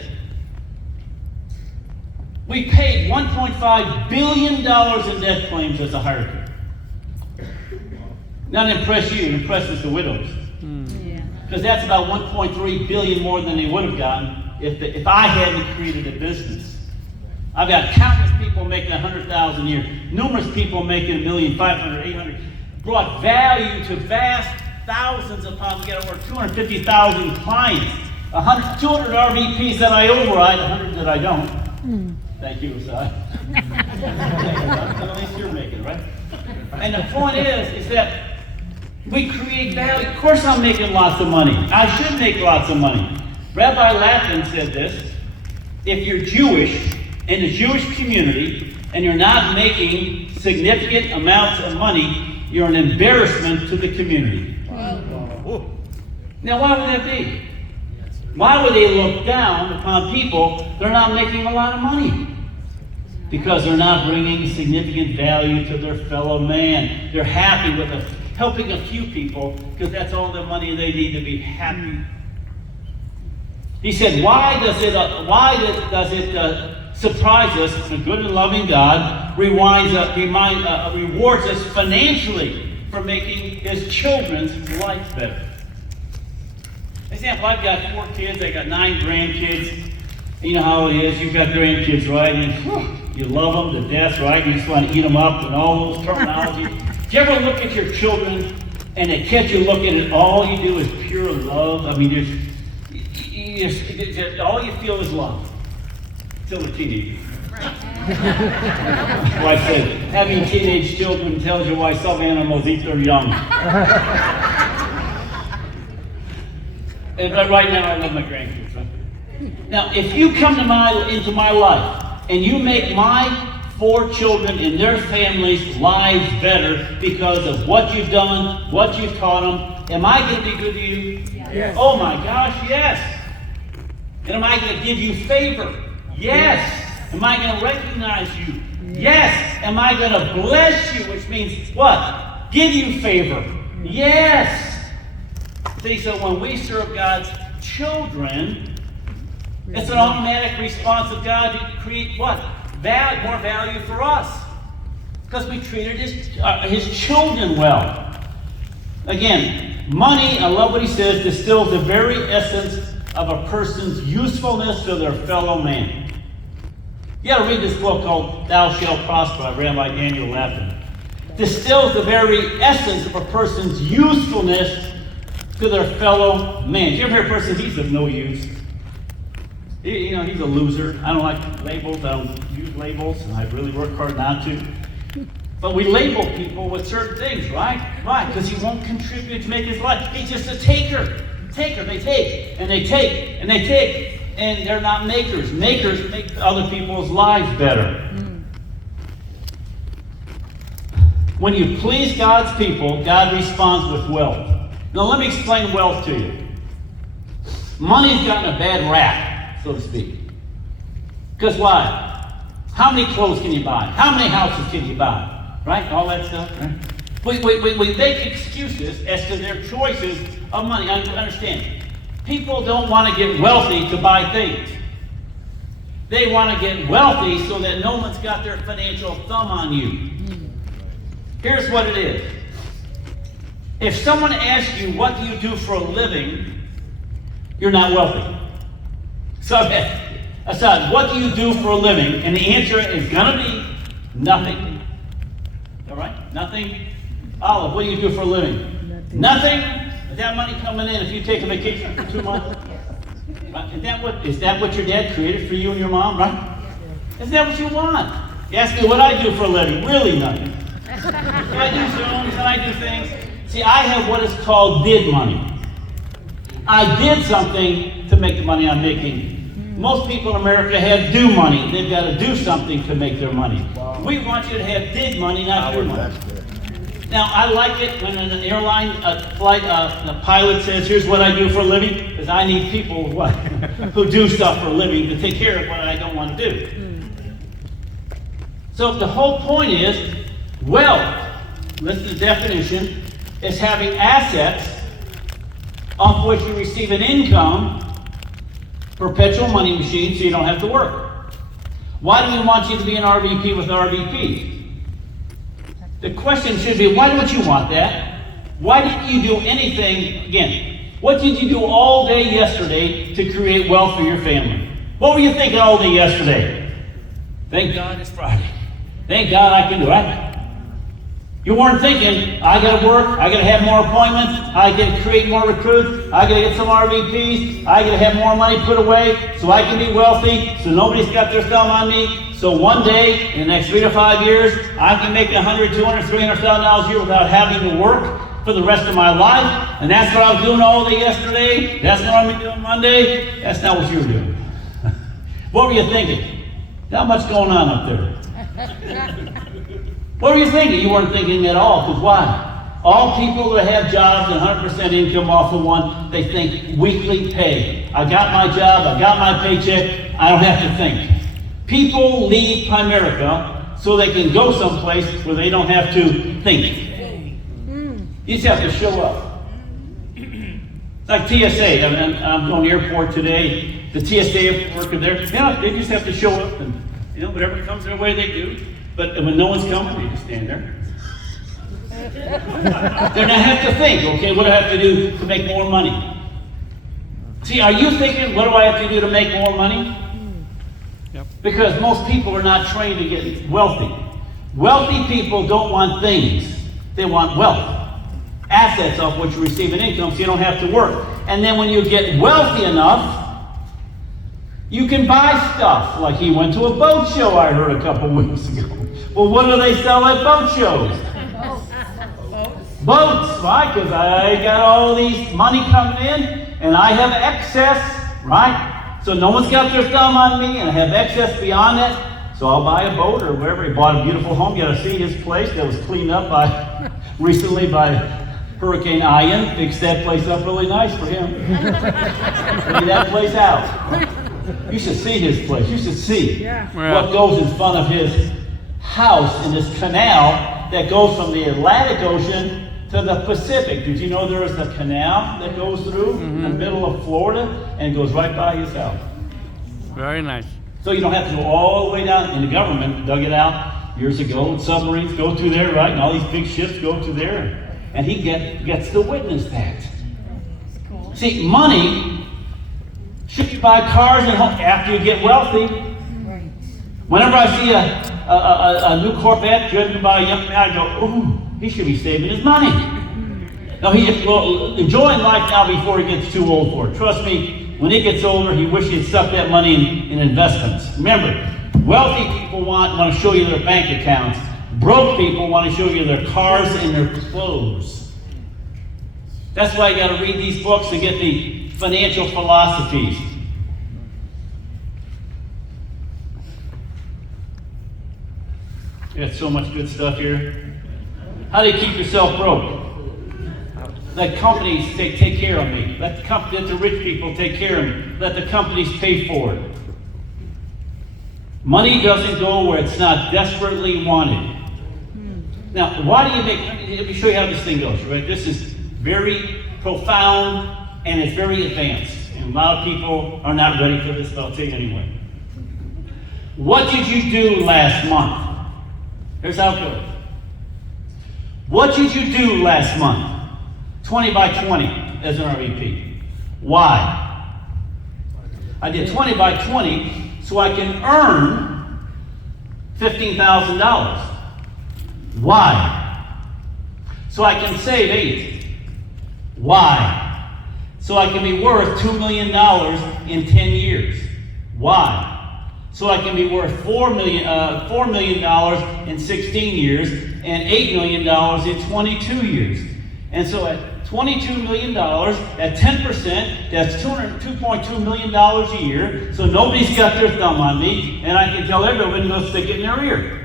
we paid $1.5 billion in death claims as a hierarchy. Not impress you, it impresses the widows. Because that's about $1.3 billion more than they would have gotten if I hadn't created a business. I've got countless people making $100,000 a year, numerous people making $1,500,000, $800,000, brought value to vast thousands of pounds. We got over 250,000 clients, 200 RVPs that I override, 100 that I don't. Thank you, Asad. At least you're making it, right? And the point is that we create value. Of course I'm making lots of money. I should make lots of money. Rabbi Lappin said this, if you're Jewish, in the Jewish community, and you're not making significant amounts of money, you're an embarrassment to the community. Wow. Now, why would that be? Why would they look down upon people that are not making a lot of money? Because they're not bringing significant value to their fellow man. They're happy with helping a few people because that's all the money they need to be happy. He said, why does it surprise us? The good and loving God rewards us financially for making his children's life better. For example, I've got 4 kids, I got 9 grandkids. You know how it is, you've got grandkids, right? And You love them to death, right? You just want to eat them up and all those terminology. Do you ever look at your children and they catch you looking at all you do is pure love? I mean, all you feel is love. Till they're teenagers. Wife said, having teenage children tells you why some animals eat their young. But right now, I love my grandkids. Right? Now, if you come into my life and you make my 4 children and their families' lives better because of what you've done, what you've taught them, am I going to be good to you? Yes. Oh my gosh, yes. And am I going to give you favor? Yes. Am I going to recognize you? Yes. Am I going to bless you? Which means what? Give you favor. Yes. See, so when we serve God's children, it's an automatic response of God to create what? More value for us. Because we treated his children well. Again, money, I love what he says, distills the very essence of a person's usefulness to their fellow man. You got to read this book called Thou Shalt Prosper by Rabbi Daniel Lapin. Distills the very essence of a person's usefulness to their fellow man. Do you ever hear a person, he's of no use? He's a loser. I don't like labels. I don't use labels, and I really work hard not to. But we label people with certain things, right? Right, because he won't contribute to make his life. He's just a taker. Taker. They take, and they take, and they take. And they're not makers. Makers make other people's lives better. When you please God's people, God responds with wealth. Now let me explain wealth to you. Money's gotten a bad rap, so to speak. Because why? How many clothes can you buy? How many houses can you buy? Right? All that stuff, right? We make excuses as to their choices of money. I understand. People don't want to get wealthy to buy things. They want to get wealthy so that no one's got their financial thumb on you. Here's what it is. If someone asks you, what do you do for a living? You're not wealthy. So, aside, what do you do for a living? And the answer is going to be nothing. All right? Nothing. Olive, what do you do for a living? Nothing. Is that money coming in if you take a vacation for 2 months? Right? Is that what your dad created for you and your mom, right? Is that what you want? You ask me what I do for a living. Really nothing. I do Zooms and I do things. See, I have what is called did money. I did something to make the money I'm making. Most people in America have do money. They've got to do something to make their money. Wow. We want you to have did money, not do money. Now, I like it when an airline flight, the pilot says, here's what I do for a living, because I need people who do stuff for a living to take care of what I don't want to do. So the whole point is, wealth, listen to the definition, is having assets off which you receive an income, perpetual money machine, so you don't have to work. Why do we want you to be an RVP with RVPs? The question should be, why don't you want that? Why didn't you do anything, again, what did you do all day yesterday to create wealth for your family? What were you thinking all day yesterday? Thank God it's Friday. Thank God I can do it. You weren't thinking, I gotta work, I gotta have more appointments, I gotta create more recruits, I gotta get some RVPs, I gotta have more money put away so I can be wealthy, so nobody's got their thumb on me. So one day, in the next 3 to 5 years, I can make $100,000, $200,000, $300,000 a year without having to work for the rest of my life. And that's what I was doing all day yesterday. That's what I'm doing Monday. That's not what you were doing. What were you thinking? Not much going on up there. What were you thinking? You weren't thinking at all, because why? All people that have jobs and 100% income off of one, they think weekly pay. I got my job, I got my paycheck, I don't have to think. People leave Primerica so they can go someplace where they don't have to think. You just have to show up. It's like TSA. I'm going to the airport today. The TSA worker there, they just have to show up, and whatever comes their way, they do. But when no one's coming, they just stand there. They don't have to think, okay, what do I have to do to make more money? See, are you thinking, what do I have to do to make more money? Yep. Because most people are not trained to get wealthy. Wealthy people don't want things. They want wealth. Assets off which you receive an income so you don't have to work. And then when you get wealthy enough, you can buy stuff. Like he went to a boat show, I heard a couple weeks ago. Well, what do they sell at boat shows? Boats, right? Because I got all these money coming in, and I have excess, right? So no one's got their thumb on me, and I have excess beyond that. So I'll buy a boat or wherever. He bought a beautiful home. You got to see his place that was cleaned up recently by Hurricane Ian. Fixed that place up really nice for him. Cleaned that place out. You should see his place. You should see what goes in front of his house in this canal that goes from the Atlantic Ocean to the Pacific. Did you know there is a canal that goes through the middle of Florida and it goes right by his house? Very nice. So you don't have to go all the way down. And the government dug it out years ago. And submarines go through there, right? And all these big ships go through there. And he gets to witness that. Cool. See, money should you buy cars and homes after you get wealthy. Right. Whenever I see a new Corvette driven by a young man, I go, ooh, he should be saving his money. No, he's enjoying life now before he gets too old for it. Trust me, when he gets older, he wishes he'd stuck that money in investments. Remember, wealthy people want to show you their bank accounts. Broke people want to show you their cars and their clothes. That's why you got to read these books to get the financial philosophies. You got so much good stuff here. How do you keep yourself broke? Let companies take care of me. Let the rich people take care of me. Let the companies pay for it. Money doesn't go where it's not desperately wanted. Now, why do you let me show you how this thing goes, right? This is very profound and it's very advanced. And a lot of people are not ready for this, but I'll tell you anyway. What did you do last month? Here's how it goes. What did you do last month? 20 by 20 as an RVP. Why? I did 20 by 20 so I can earn $15,000. Why? So I can save 8. Why? So I can be worth $2 million in 10 years. Why? So I can be worth $4 million in 16 years and $8 million in 22 years. And so at $22 million, at 10%, that's $2.2 million a year. So nobody's got their thumb on me, and I can tell everyone to go stick it in their ear.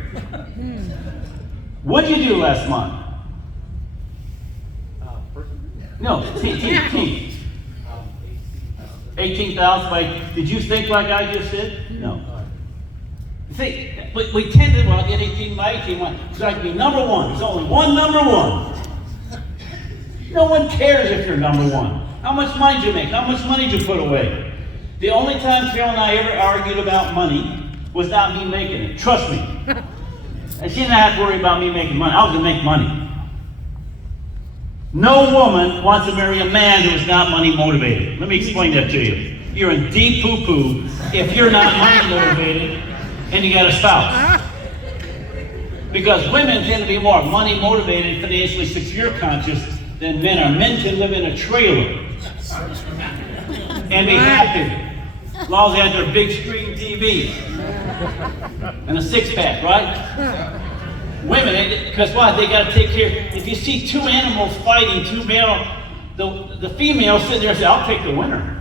What did you do last month? No, team. 18,000. Did you think like I just did? No. See, we tend to get 18 by 18. So I can be number one. There's only one number one. No one cares if you're number one. How much money did you make? How much money did you put away? The only time Carol and I ever argued about money was not me making it. Trust me. And she didn't have to worry about me making money. I was going to make money. No woman wants to marry a man who is not money motivated. Let me explain that to you. You're in deep poo-poo if you're not money motivated and you got a spouse. Because women tend to be more money motivated, financially secure conscious than men are. Men can live in a trailer and be happy as long as they have their big screen TV and a six-pack, right? Women, because what? They got to take care. If you see two animals fighting, two male, the female sitting there and say, I'll take the winner.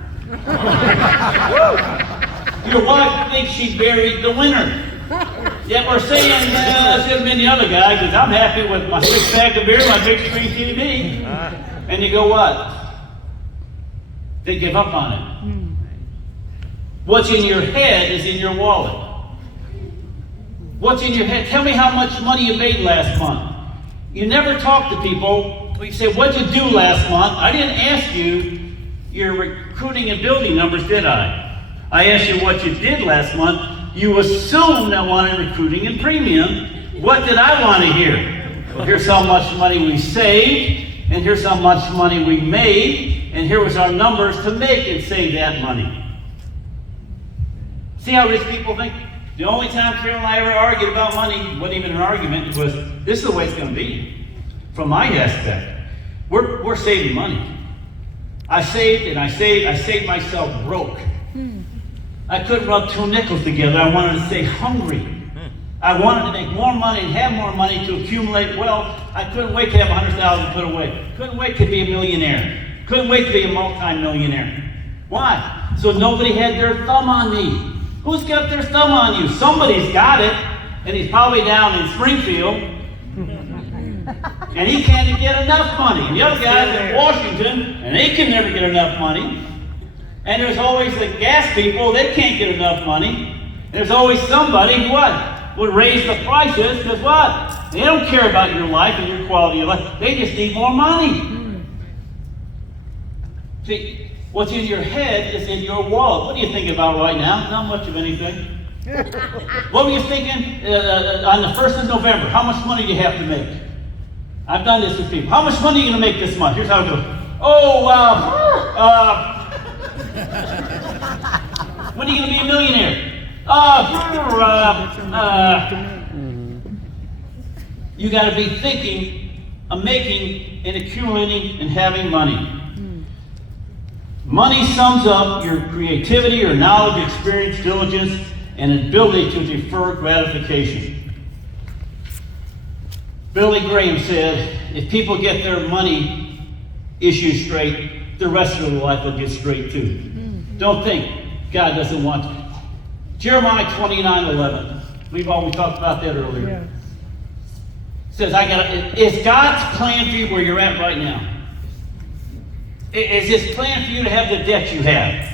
Your wife thinks she buried the winner. Yet we're saying, well, it should have been the other guy because I'm happy with my six-pack of beer, my big screen TV. And you go, what? They give up on it. What's in your head is in your wallet. What's in your head? Tell me how much money you made last month. You never talk to people. You say, what'd you do last month? I didn't ask you your recruiting and building numbers, did I? I asked you what you did last month. You assumed I wanted recruiting and premium. What did I want to hear? Well, here's how much money we saved, and here's how much money we made, and here was our numbers to make and save that money. See how rich people think? The only time Carol and I ever argued about money, wasn't even an argument, was this is the way it's going to be. From my aspect, we're saving money. I saved myself broke. I couldn't rub two nickels together. I wanted to stay hungry. I wanted to make more money and have more money to accumulate wealth. I couldn't wait to have $100,000 put away. Couldn't wait to be a millionaire. Couldn't wait to be a multi-millionaire. Why? So nobody had their thumb on me. Who's got their thumb on you? Somebody's got it, and he's probably down in Springfield, and he can't get enough money. And the other guy's in Washington, and they can never get enough money. And there's always the gas people, they can't get enough money. There's always somebody who what? Would raise the prices, because what? They don't care about your life and your quality of life. They just need more money. See, what's in your head is in your wallet. What are you thinking about right now? Not much of anything. What were you thinking on the 1st of November? How much money do you have to make? I've done this with people. How much money are you going to make this month? Here's how it goes. When are you going to be a millionaire? You got to be thinking of making and accumulating and having money. Money sums up your creativity, your knowledge, experience, diligence, and ability to defer gratification. Billy Graham said, if people get their money issues straight, the rest of their life will get straight too. Don't think God doesn't want you. Jeremiah 29:11. We've always talked about that earlier. Yeah. Says, is God's plan for you where you're at right now? Is His plan for you to have the debt you have?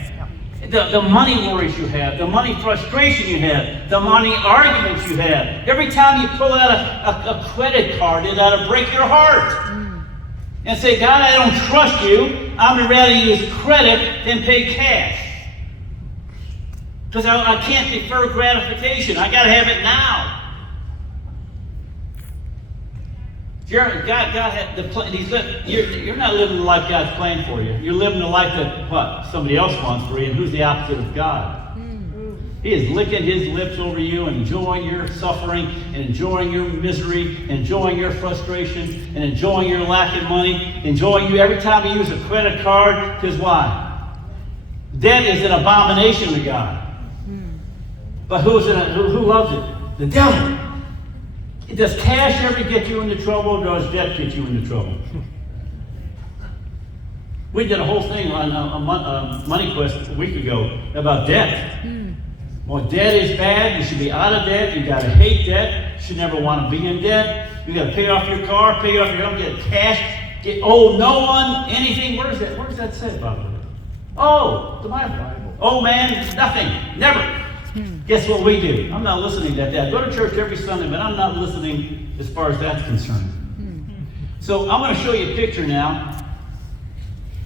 The money worries you have, the money frustration you have, the money arguments you have. Every time you pull out a credit card, it ought to break your heart. And say, God, I don't trust you. I'm rather use credit than pay cash. Because I can't defer gratification. I got to have it now. God had the plan. You're not living the life God's planned for you. You're living the life that what somebody else wants for you. And who's the opposite of God? He is licking His lips over you, and enjoying your suffering, and enjoying your misery, enjoying your frustration, and enjoying your lack of money, enjoying you every time you use a credit card. Because why? Debt is an abomination to God. But who loves it? The devil. Does cash ever get you into trouble, or does debt get you into trouble? We did a whole thing on Money Quest a week ago about debt. Well, debt is bad. You should be out of debt. You got to hate debt. You should never want to be in debt. You got to pay off your car, pay off your home, get cash, owe no one anything. Where does that say about it? Oh, the Bible. Oh man, nothing, never. Guess what we do? I'm not listening to that. I go to church every Sunday, but I'm not listening as far as that's concerned. So I'm going to show you a picture now.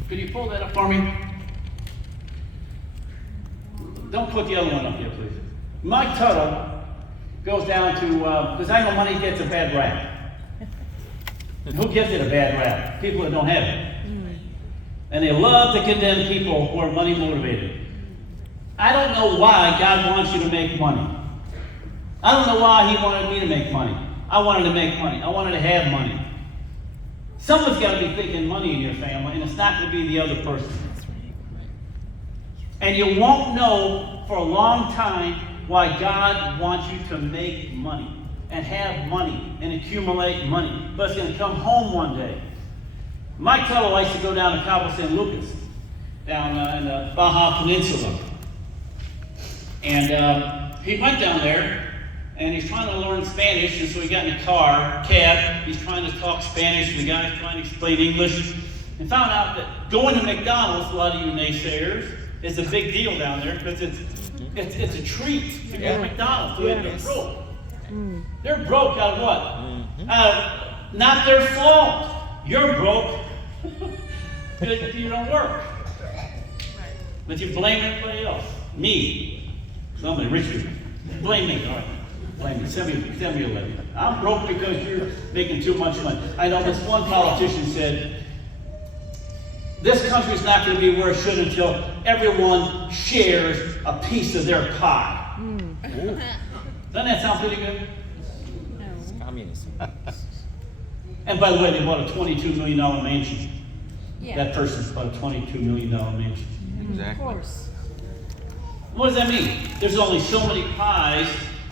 Could you pull that up for me? Don't put the other one up yet, please. Mike Tuttle goes down to, because I know money gets a bad rap. And who gives it a bad rap? People that don't have it. And they love to condemn people who are money motivated. I don't know why God wants you to make money. I don't know why He wanted me to make money. I wanted to make money. I wanted to have money. Someone's got to be thinking money in your family, and it's not going to be the other person. And you won't know for a long time why God wants you to make money and have money and accumulate money. But it's going to come home one day. Mike Tuttle likes to go down to Cabo San Lucas, down in the Baja Peninsula. And he went down there, and he's trying to learn Spanish, and so he got in a cab. He's trying to talk Spanish, and the guy's trying to explain English. And found out that going to McDonald's, a lot of you naysayers, is a big deal down there, because it's a treat to go to McDonald's. So they're broke. They're broke out of what? Not their fault. You're broke. You don't work. But you blame everybody else. Me. Somebody rich people. Blame me. All right. Blame me. Send me a letter. I'm broke because you're making too much money. I know this one politician said, This country's not going to be where it should until everyone shares a piece of their pie. Doesn't that sound pretty good? Communism. And by the way, they bought a $22 million mansion. Yeah. That person's bought a $22 million mansion. Of course. What does that mean? There's only so many pies,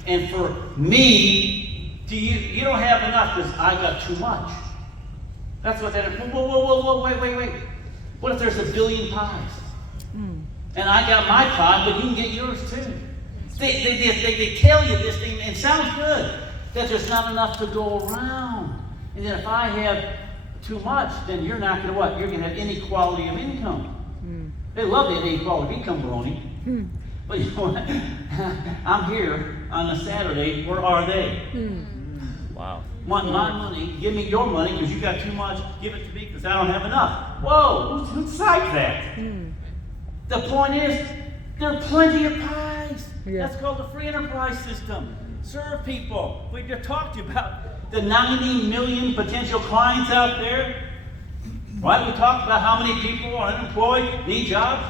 and for me, you don't have enough because I got too much. That's what that is. Whoa, wait. What if there's a billion pies? And I got my pie, but you can get yours too. They tell you this thing, and it sounds good, that there's not enough to go around. And then if I have too much, then you're not going to what? You're going to have inequality of income. They love the inequality of income baloney. But you know what? I'm here on a Saturday. Where are they? Wow. Want my money? Give me your money because you got too much. Give it to me because I don't have enough. Whoa, who's like that? The point is, there are plenty of pies. That's called the free enterprise system. Serve people. We just talked about the 90 million potential clients out there. Right? We talked about how many people are unemployed, need jobs.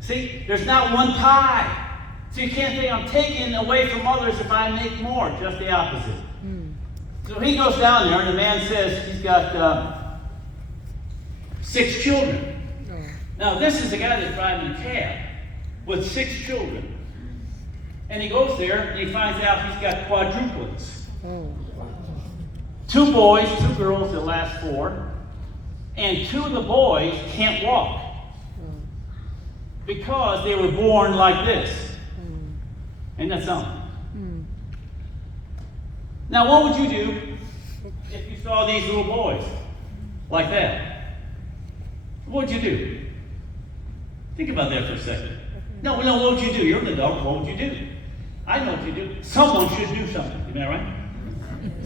See, there's not one pie. So you can't say I'm taking away from others if I make more. Just the opposite. So he goes down there, and the man says he's got 6 children. Now, this is a guy that's driving a cab with 6 children. And he goes there, and he finds out he's got quadruplets. 2 boys, 2 girls, the last 4. And 2 of the boys can't walk because they were born like this. Ain't that something? Now, what would you do if you saw these little boys like that? What would you do? Think about that for a second. No, what would you do? You're an adult. What would you do? I know what you do. Someone should do something. Isn't that right?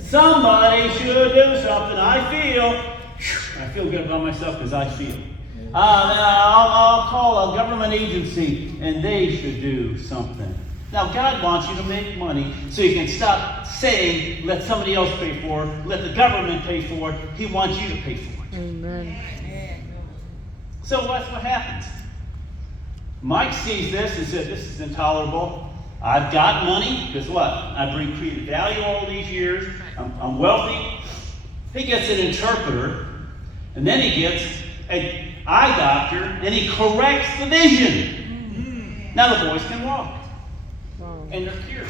Somebody should do something. I feel good about myself because I feel. I'll call a government agency and they should do something. Now, God wants you to make money so you can stop saying, let somebody else pay for it, let the government pay for it. He wants you to pay for it. Amen. So that's what happens. Mike sees this and says, this is intolerable. I've got money, because what? I bring creative value all these years. I'm wealthy. He gets an interpreter, and then he gets an eye doctor, and he corrects the vision. Now the boys can walk. And they're cured.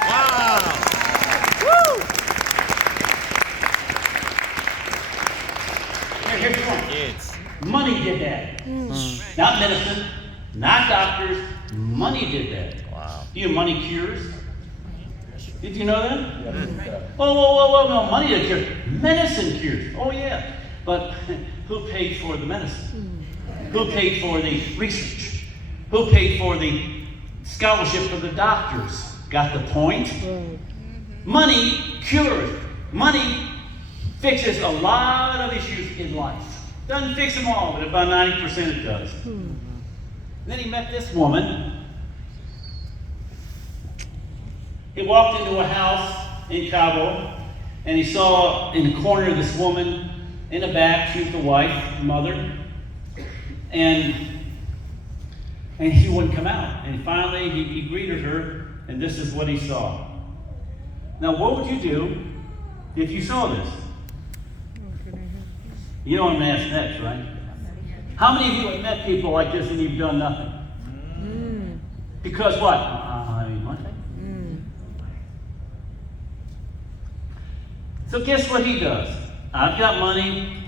Wow. Here's the point. Kids. Money did that. Not medicine, not doctors. Money did that. Wow. You know money cures? Did you know that? Whoa, no, money didn't cure. Medicine cures. Oh yeah. But who paid for the medicine? Who paid for the research? Who paid for the scholarship for the doctors? Got the point? Money cures. Money fixes a lot of issues in life. Doesn't fix them all, but about 90% it does. Then he met this woman. He walked into a house in Cabo, and he saw in the corner this woman in the back. She was the wife, mother, and she wouldn't come out. And finally, he greeted her, and this is what he saw. Now, what would you do if you saw this? You know what I'm going to ask next, right? How many of you have met people like this and you've done nothing? Because what? I mean, what? So guess what he does? I've got money.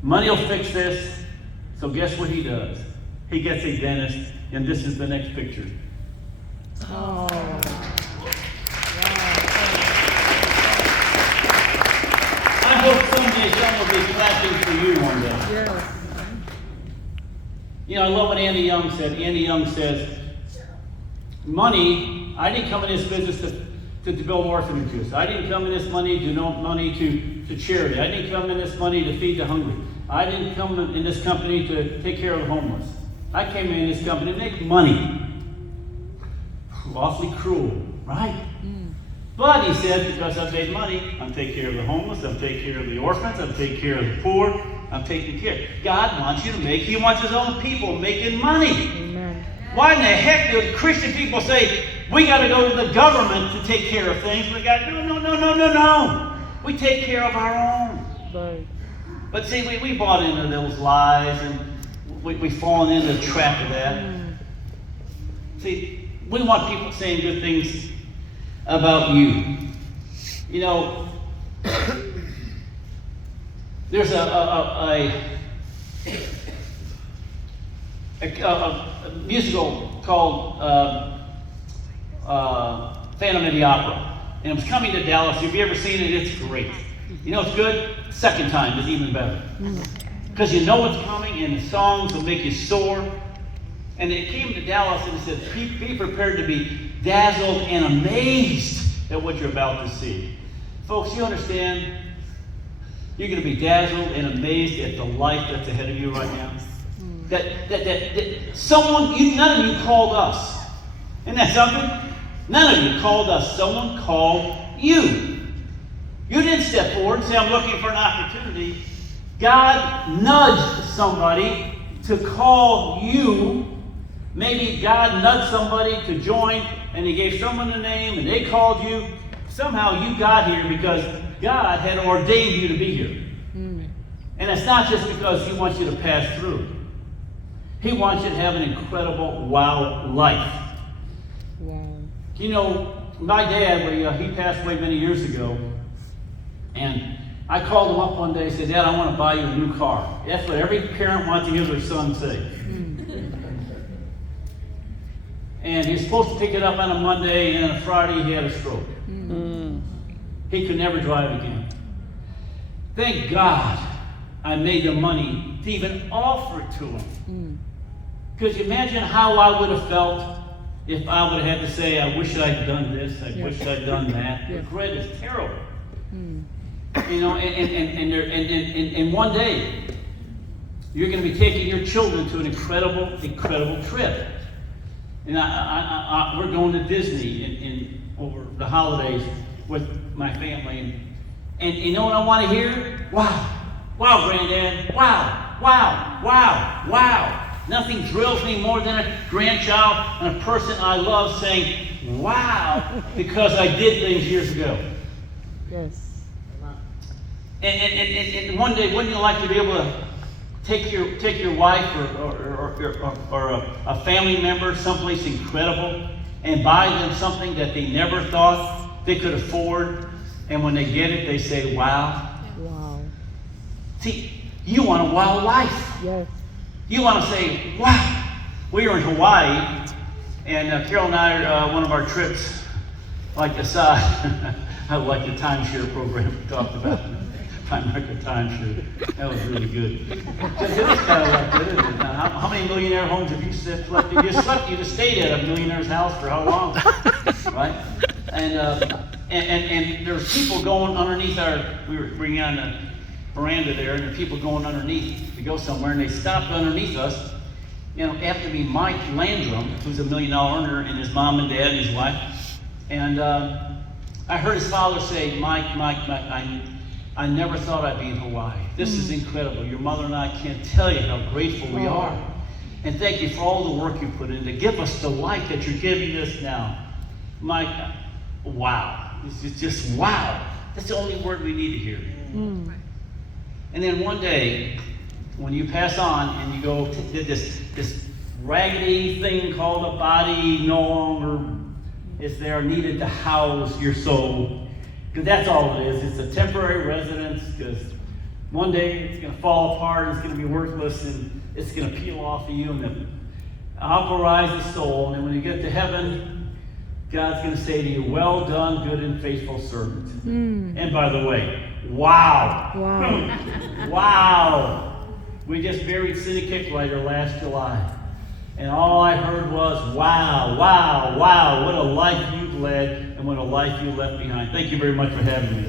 Money will fix this. So guess what he does? He gets a dentist, and this is the next picture. Oh. I hope someday someone will be clapping for you one day. Yes. You know, I love what Andy Young said. Andy Young says, money, I didn't come in this business to build orphanages. I didn't come in this money to charity. I didn't come in this money to feed the hungry. I didn't come in this company to take care of the homeless. I came in this company to make money. Awfully cruel, right? But he said, because I've made money, I'm taking care of the homeless, I'm taking care of the orphans, I'm taking care of the poor, I'm taking care. God wants you to make, he wants his own people making money. Amen. Why in the heck do Christian people say, we got to go to the government to take care of things? We got, no. We take care of our own. Right. But see, we bought into those lies, and we've fallen into the trap of that. See, we want people saying good things about you. You know, there's a musical called Phantom of the Opera, and it was coming to Dallas. If you ever seen it, it's great. You know it's good? Second time is even better. Because you know what's coming, and the songs will make you soar. And it came to Dallas, and it said, be prepared to be dazzled and amazed at what you're about to see. Folks, you understand? You're going to be dazzled and amazed at the life that's ahead of you right now. That someone, none of you called us. Isn't that something? None of you called us. Someone called you. You didn't step forward and say, I'm looking for an opportunity. God nudged somebody to call you. Maybe God nudged somebody to join, and he gave someone a name, and they called you. Somehow you got here because God had ordained you to be here. And it's not just because he wants you to pass through. He wants you to have an incredible, wow life. Wow. You know, my dad, he passed away many years ago, and I called him up one day and said, Dad, I want to buy you a new car. That's what every parent wants to hear their son say. And he was supposed to pick it up on a Monday, and on a Friday he had a stroke. He could never drive again. Thank God I made the money to even offer it to him. Because you imagine how I would have felt if I would have had to say, I wish I'd done this, I wish I'd done that. Regret is terrible. You know, and one day, you're going to be taking your children to an incredible trip. And we're going to Disney over the holidays with my family. And you know what I want to hear? Wow. Wow, Granddad. Wow. Wow. Wow. Wow. Nothing drills me more than a grandchild and a person I love saying, wow, because I did things years ago. Yes. And one day, wouldn't you like to be able to take your wife or a family member someplace incredible and buy them something that they never thought they could afford, and when they get it, they say, wow. Wow. See, you want a wow life. Yes. You want to say, wow. We were in Hawaii, and Carol and I, one of our trips, like aside, I like the timeshare program we talked about. American timeshare. That was really good. It was kind of like that, isn't it? Now, how many millionaire homes have you slept in? You just stayed at a millionaire's house for how long? Right? And there's people going underneath we were bringing on the veranda there, and there are people going underneath to go somewhere, and they stopped underneath us. You know, after me, Mike Landrum, who's $1 million earner, and his mom and dad and his wife. And I heard his father say, Mike, I never thought I'd be in Hawaii. This is incredible. Your mother and I can't tell you how grateful we are. And thank you for all the work you put in to give us the light that you're giving us now. Mike, wow. It's just wow. That's the only word we need to hear. And then one day, when you pass on and you go to this raggedy thing called a body no longer is there needed to house your soul. Because that's all it is. It's a temporary residence, because one day it's going to fall apart, it's going to be worthless, and it's going to peel off of you, and then alkalize the soul. And then when you get to heaven, God's going to say to you, well done, good and faithful servant. And by the way, wow. Wow. Wow. We just buried Cindy Kickwriter last July. And all I heard was, wow, wow, wow, what a life you've led and what a life you left behind. Thank you very much for having me.